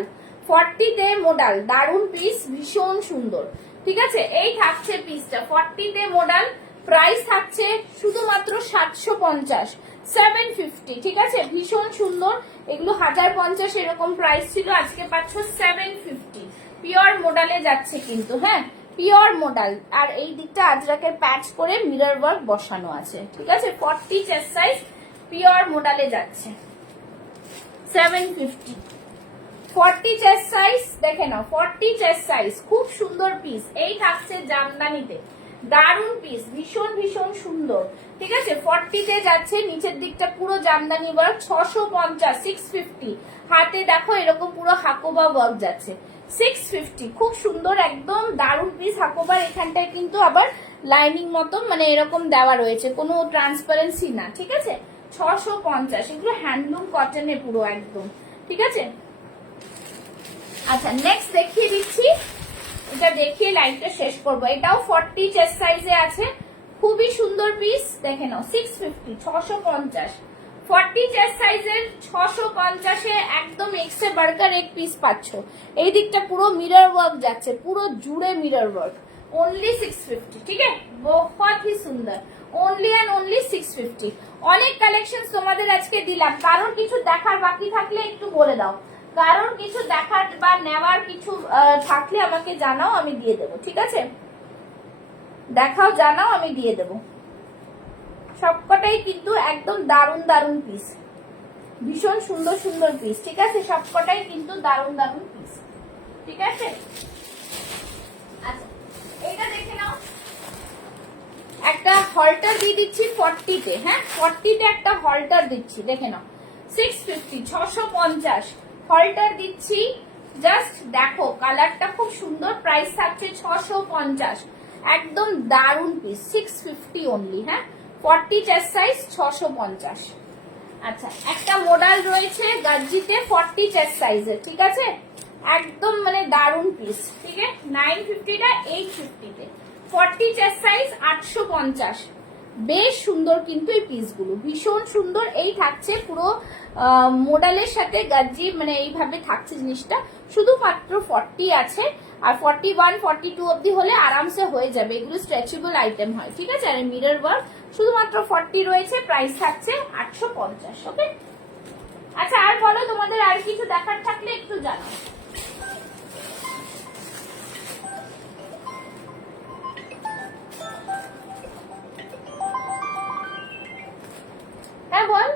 40 তে মোডাল, দারুন পিস, ভীষণ সুন্দর, ঠিক আছে এই থাকছে পিসটা 40 তে মোডাল, প্রাইস থাকছে শুধুমাত্র 750, 750, ঠিক আছে ভীষণ সুন্দর, এগুলো 1050 এরকম প্রাইস ছিল, আজকে পাচ্ছ 750, পিওর মোডালে যাচ্ছে কিন্তু, হ্যাঁ পিওর মোডাল, আর এই দিকটা আজরাকের প্যাচ করে মিরর ওয়ার্ক বসানো আছে, ঠিক আছে 40 চেস্ট সাইজ, পিওর মোডালে যাচ্ছে। 750। 40 চেস্ট সাইজ দেখে নাও, 40 চেস্ট সাইজ, খুব সুন্দর পিস। এই থাকছে জামদানিতে, দারুন পিস, ভীষণ ভীষণ সুন্দর। ঠিক আছে, 40 তে যাচ্ছে, নিচের দিকটা পুরো জামদানি ওয়ার্ক। 650, 650। হাতে দেখো এরকম পুরো হাকোবা ওয়ার্ক যাচ্ছে। 650, খুব সুন্দর, একদম দারুন পিস। হাকোবার এখানটায় কিন্তু আবার লাইনিং মতো মানে এরকম দেওয়া রয়েছে, কোনো ট্রান্সপারেন্সি না। ঠিক আছে, 650। এগুলো হ্যান্ডলুম কটনে পুরো একদম। ঠিক আছে, আচ্ছা নেক্সট দেখিয়ে দিচ্ছি, এটা দেখিয়ে লাইনটা শেষ করবো। এটাও 40 চেস্ট সাইজে আছে, খুবই সুন্দর পিস। দেখে নাও 650, 650। 40 চেস্ট সাইজের 650 এ একদম এক্সে বার্গার এক পিস পাচ্ছ। এই দিকটা পুরো মিরর ওয়ার্ক যাচ্ছে, পুরো জুড়ে মিরর ওয়ার্ক। ओनली 650। ठीक है, बहुत ही সুন্দর। Only and only 650। অনেক কালেকশন তোমাদের আজকে দিলাম, কারণ কিছু দেখার বাকি থাকলে একটু বলে দাও, কারণ কিছু দেখার বা নেওয়ার কিছু থাকলে আমাকে জানাও, আমি দিয়ে দেবো। ঠিক আছে, দেখাও, জানাও, আমি দিয়ে দেবো। সবকটাই কিন্তু একদম দারুন দারুন পিস, ভীষণ সুন্দর সুন্দর পিস। ঠিক আছে, সবকটাই কিন্তু দারুন দারুন পিস। ঠিক আছে, আচ্ছা এটা দেখে নাও, একটা হলটার দিয়ে দিচ্ছি 40 তে। হ্যাঁ, 40 তে একটা হলটার দিচ্ছি, দেখে নাও 650, 650 হলটার দিচ্ছি। জাস্ট দেখো কালারটা খুব সুন্দর, প্রাইস থাকছে 650। একদম দারুন পিস, 650 অনলি। হ্যাঁ, 40 চেস্ট সাইজ, 650। আচ্ছা, একটা মডেল রয়েছে গাজ্জিতে 40 চেস্ট সাইজের। ঠিক আছে, একদম মানে দারুন পিস। ঠিক আছে, 950 টা 850 তে। 40 চেস্ট সাইজ, 850। বেশ সুন্দর কিন্তু এই পিসগুলো, ভীষণ সুন্দর। এই থাকছে পুরো মডেলের সাথে গাজ্জি, মানে এইভাবে থাকছে জিনিসটা। শুধুমাত্র 40 আছে, আর 41, 42 অব্দি হলে আরামসে হয়ে যাবে। এগুলো স্ট্রেচেবল আইটেম হয়। ঠিক আছে, আর মিরর ওয়ার্ক শুধুমাত্র 40 রয়েছে, প্রাইস থাকছে 850। ওকে, আচ্ছা আর বলো, তোমাদের আর কিছু দেখার থাকলে একটু জানাও। হ্যাঁ বল,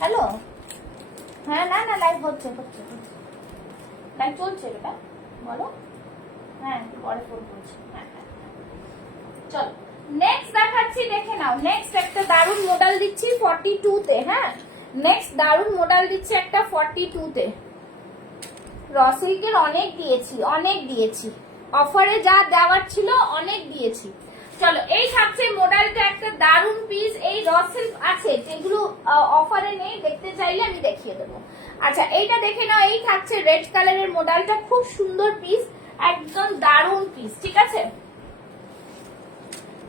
হ্যালো। হ্যাঁ, না না লাইভ হচ্ছে, লাইভ চলছে বেটা, বলো। হ্যাঁ, পরে ফোন করছি। হ্যাঁ হ্যাঁ, চলো নেক্সট দেখাচ্ছি, দেখে নাও। নেক্সট একটা দারুন মডেল দিচ্ছি 42 তে। হ্যাঁ, নেক্সট দারুন মডেল দিচ্ছি একটা 42 তে। রসিল্কের অনেক দিয়েছি, অনেক দিয়েছি, অফারে যা দেওয়ার ছিল অনেক দিয়েছি। চলো, এই থাকছে মডেলটা একটা দারুন পিস। এই র সিল্ক আছে যেগুলো অফারে নেই, দেখতে চাইলে আমি দেখিয়ে দেবো। আচ্ছা, এইটা দেখে নাও, এই থাকছে রেড কালারের মডেলটা, খুব সুন্দর পিস, একদম দারুন পিস। ঠিক আছে,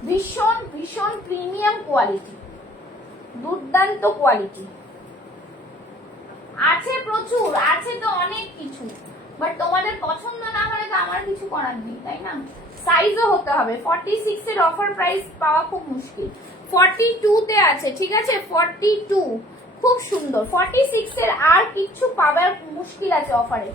ভীষণ ভীষণ প্রিমিয়াম কোয়ালিটি, দুর্দান্ত কোয়ালিটি। আছে প্রচুর, আছে তো অনেক কিছু, বাট তোমাদের পছন্দ না হলে তো আমার কিছু করার নেই, তাই না? সাইজও হতে হবে। 46 এর অফার প্রাইস পাওয়া খুব মুশকিল। 42 তে আছে। ঠিক আছে, 42 খুব সুন্দর। 46 এর আর কিছু পাওয়ার মুশকিল আছে অফারে।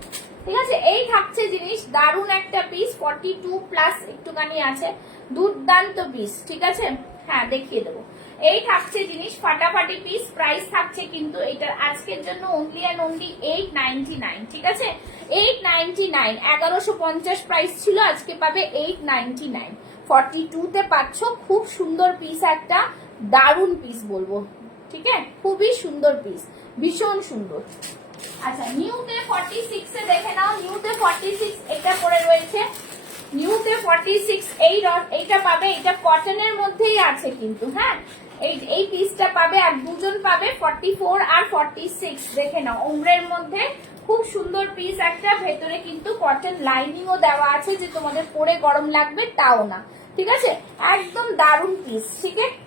ঠিক আছে, এই থাকছে জিনিস, দারুন একটা পিস। 42 প্লাস একটুখানি আছে, দুর্দান্ত পিস। ঠিক আছে, হ্যাঁ দেখিয়ে দেবো। এই থাকছে জিনিস, ফাটাফাটি পিস। প্রাইস থাকছে কিন্তু এটার আজকের জন্য অনলি এন্ড অনলি 899। ঠিক আছে, 899। 1150 প্রাইস ছিল, আজকে পাবে 899। 42 তে পাচ্ছ, খুব সুন্দর পিস, একটা দারুন পিস বলবো। ঠিক আছে, খুবই সুন্দর পিস, ভীষণ সুন্দর। আচ্ছা, নিউতে 46 এ দেখে নাও। নিউতে 46 এটা পরে রয়েছে, নিউতে 46 এইটা পাবে। এটা কটনের মধ্যেই আছে কিন্তু। হ্যাঁ, এই পিসটা পাবে, আর দুজন পাবে 44 আর 46। দেখে নাও, ওমরের মধ্যে খুব সুন্দর পিস একটা। ভেতরে কিন্তু কটন লাইনিং ও দেওয়া আছে, যে তোমাদের পরে গরম লাগবে তাও না। ঠিক আছে, একদম দারুন পিস। ঠিক আছে,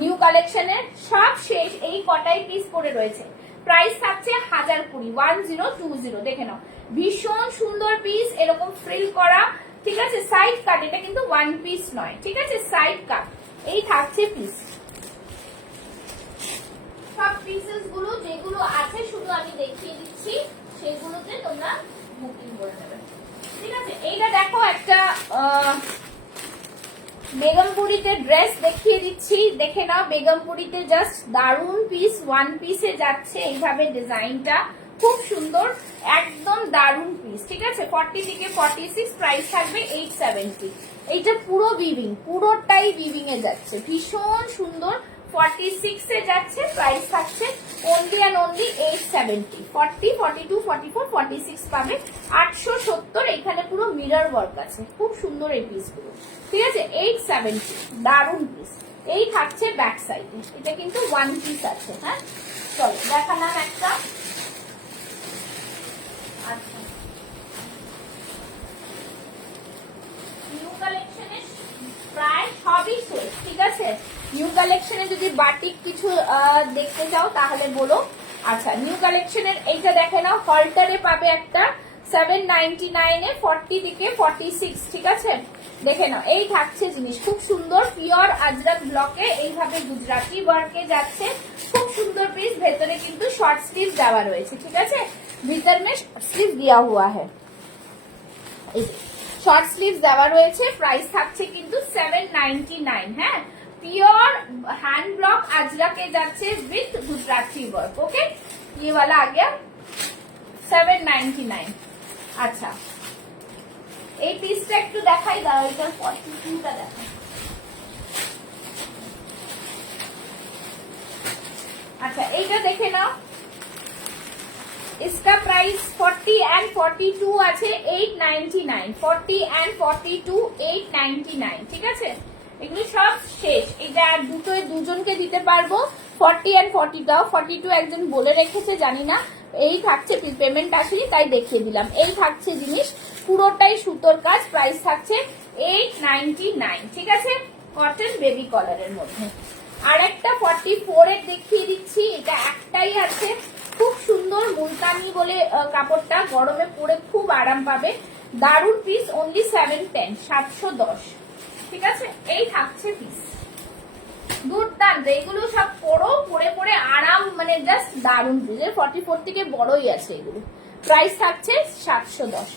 নিউ কালেকশনের সব শেষ, এই কটাই পিস পরে রয়েছে। প্রাইস থাকছে 1020, 1020। দেখে নাও, ভীষণ সুন্দর পিস, এরকম ফ্রিল করা। ঠিক আছে, সাইড কাট, এটা কিন্তু ওয়ান পিস নয়। ঠিক আছে, সাইড কাট। এই থাকছে পিস, সব পিসেস গুলো যেগুলো আছে শুধু আমি দেখিয়ে দিচ্ছি, সেগুলোতে তোমরা বুকিং করে নেবে। ঠিক আছে, এইটা দেখো, একটা বেগমপুরিতে ড্রেস দেখিয়ে দিচ্ছি, দেখে নাও। বেগমপুরিতে জাস্ট দারুন পিস, ওয়ান পিসে যাচ্ছে এইভাবে ডিজাইনটা, খুব সুন্দর, একদম দারুন পিস। ঠিক আছে, 40 থেকে 46, প্রাইস থাকবে 870। এইটা পুরো উইভিং, পুরোটাই উইভিং এ যাচ্ছে, ভীষণ সুন্দর। 46 এ যাচ্ছে, প্রাইস থাকছে অনলি অ্যান্ড অনলি 870। 40, 42, 44, 46 পাবে 870। এখানে পুরো মিরর ওয়ার্ক আছে, খুব সুন্দর এই পিসগুলো। ঠিক আছে, 870, দারুন পিস। এই থাকছে ব্যাক সাইডে, এটা কিন্তু ওয়ান পিস আছে। হ্যাঁ, চলো দেখালাম একটা। আচ্ছা, নিউ কালেকশনের প্রায় সবই শেষ। ঠিক আছে, নিউ কালেকশনে যদি বাটিক কিছু দেখতে চাও তাহলে বলো। আচ্ছা, নিউ কালেকশনের এইটা দেখে নাও, হলটারে পাবে একটা 799 এ, 40 থেকে 46। ঠিক আছে, দেখে নাও। এই থাকছে জিনিস, খুব সুন্দর, পিওর আজরাক ব্লকে এইভাবে গুজরাটি ওয়ার্কে যাচ্ছে, খুব সুন্দর পিস। ভেতরে কিন্তু শর্ট স্লিভ দেওয়া রয়েছে। ঠিক আছে, ভিতর মে স্লিভ দেওয়া হুয়া হ্যায়, শর্ট স্লিভ দেওয়া রয়েছে। প্রাইস থাকছে কিন্তু 799। হ্যাঁ, পিওর हैंड ब्लॉक अजरक যাচ্ছে উইথ গুজরাটি ওয়ার্ক। ওকে, ये वाला आ गया 799। আচ্ছা, এই পিসটা একটু দেখাই দাও, এটার 42টা দেখাই। আচ্ছা, এইটা দেখে নাও, इसका प्राइस 40 एंड 42 আছে 899। 40 एंड 42 899। ঠিক আছে, এগুলো সব শেষ। এটা আর দুজনকে দিতে পারবো। 40 এন্ড 40টাও, 42 একজন বলে রেখেছে, জানি না। এই থাকছে, পেমেন্ট আসেনি তাই দেখিয়ে দিলাম। এই থাকছে জিনিস, পুরোটাই সুতোর কাজ, প্রাইস থাকছে 899। ঠিক আছে, কটন বেবি কলারের মধ্যে। আর একটা 44 এর দেখিয়ে দিচ্ছি, এটা একটাই আছে, খুব সুন্দর মুলতানি বলে কাপড়টা, গরমে পরে খুব আরাম পাবে, দারুন পিস, অনলি 710, 710। ঠিক আছে, এই থাকছে পিস, দুর্দান্ত। এগুলো সব পরে পরে আরাম, মানে জাস্ট দারুন পিস। 44 থেকে বড়ই আছে এগুলো। প্রাইস থাকছে 710।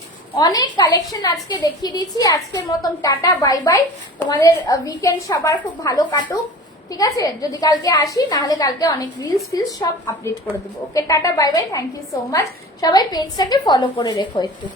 অনেক কালেকশন আজকে দেখিয়ে দিচ্ছি। আজকের মতন টাটা, বাই বাই। তোমাদের উইকেন্ড সবার খুব ভালো কাটুক। ঠিক আছে, যদি কালকে আসি, নাহলে কালকে অনেক রিলস ফিলস সব আপডেট করে দেবো। Okay, tata, bye bye, thank you so much. সবাই পেজটাকে ফলো করে রেখো একটু।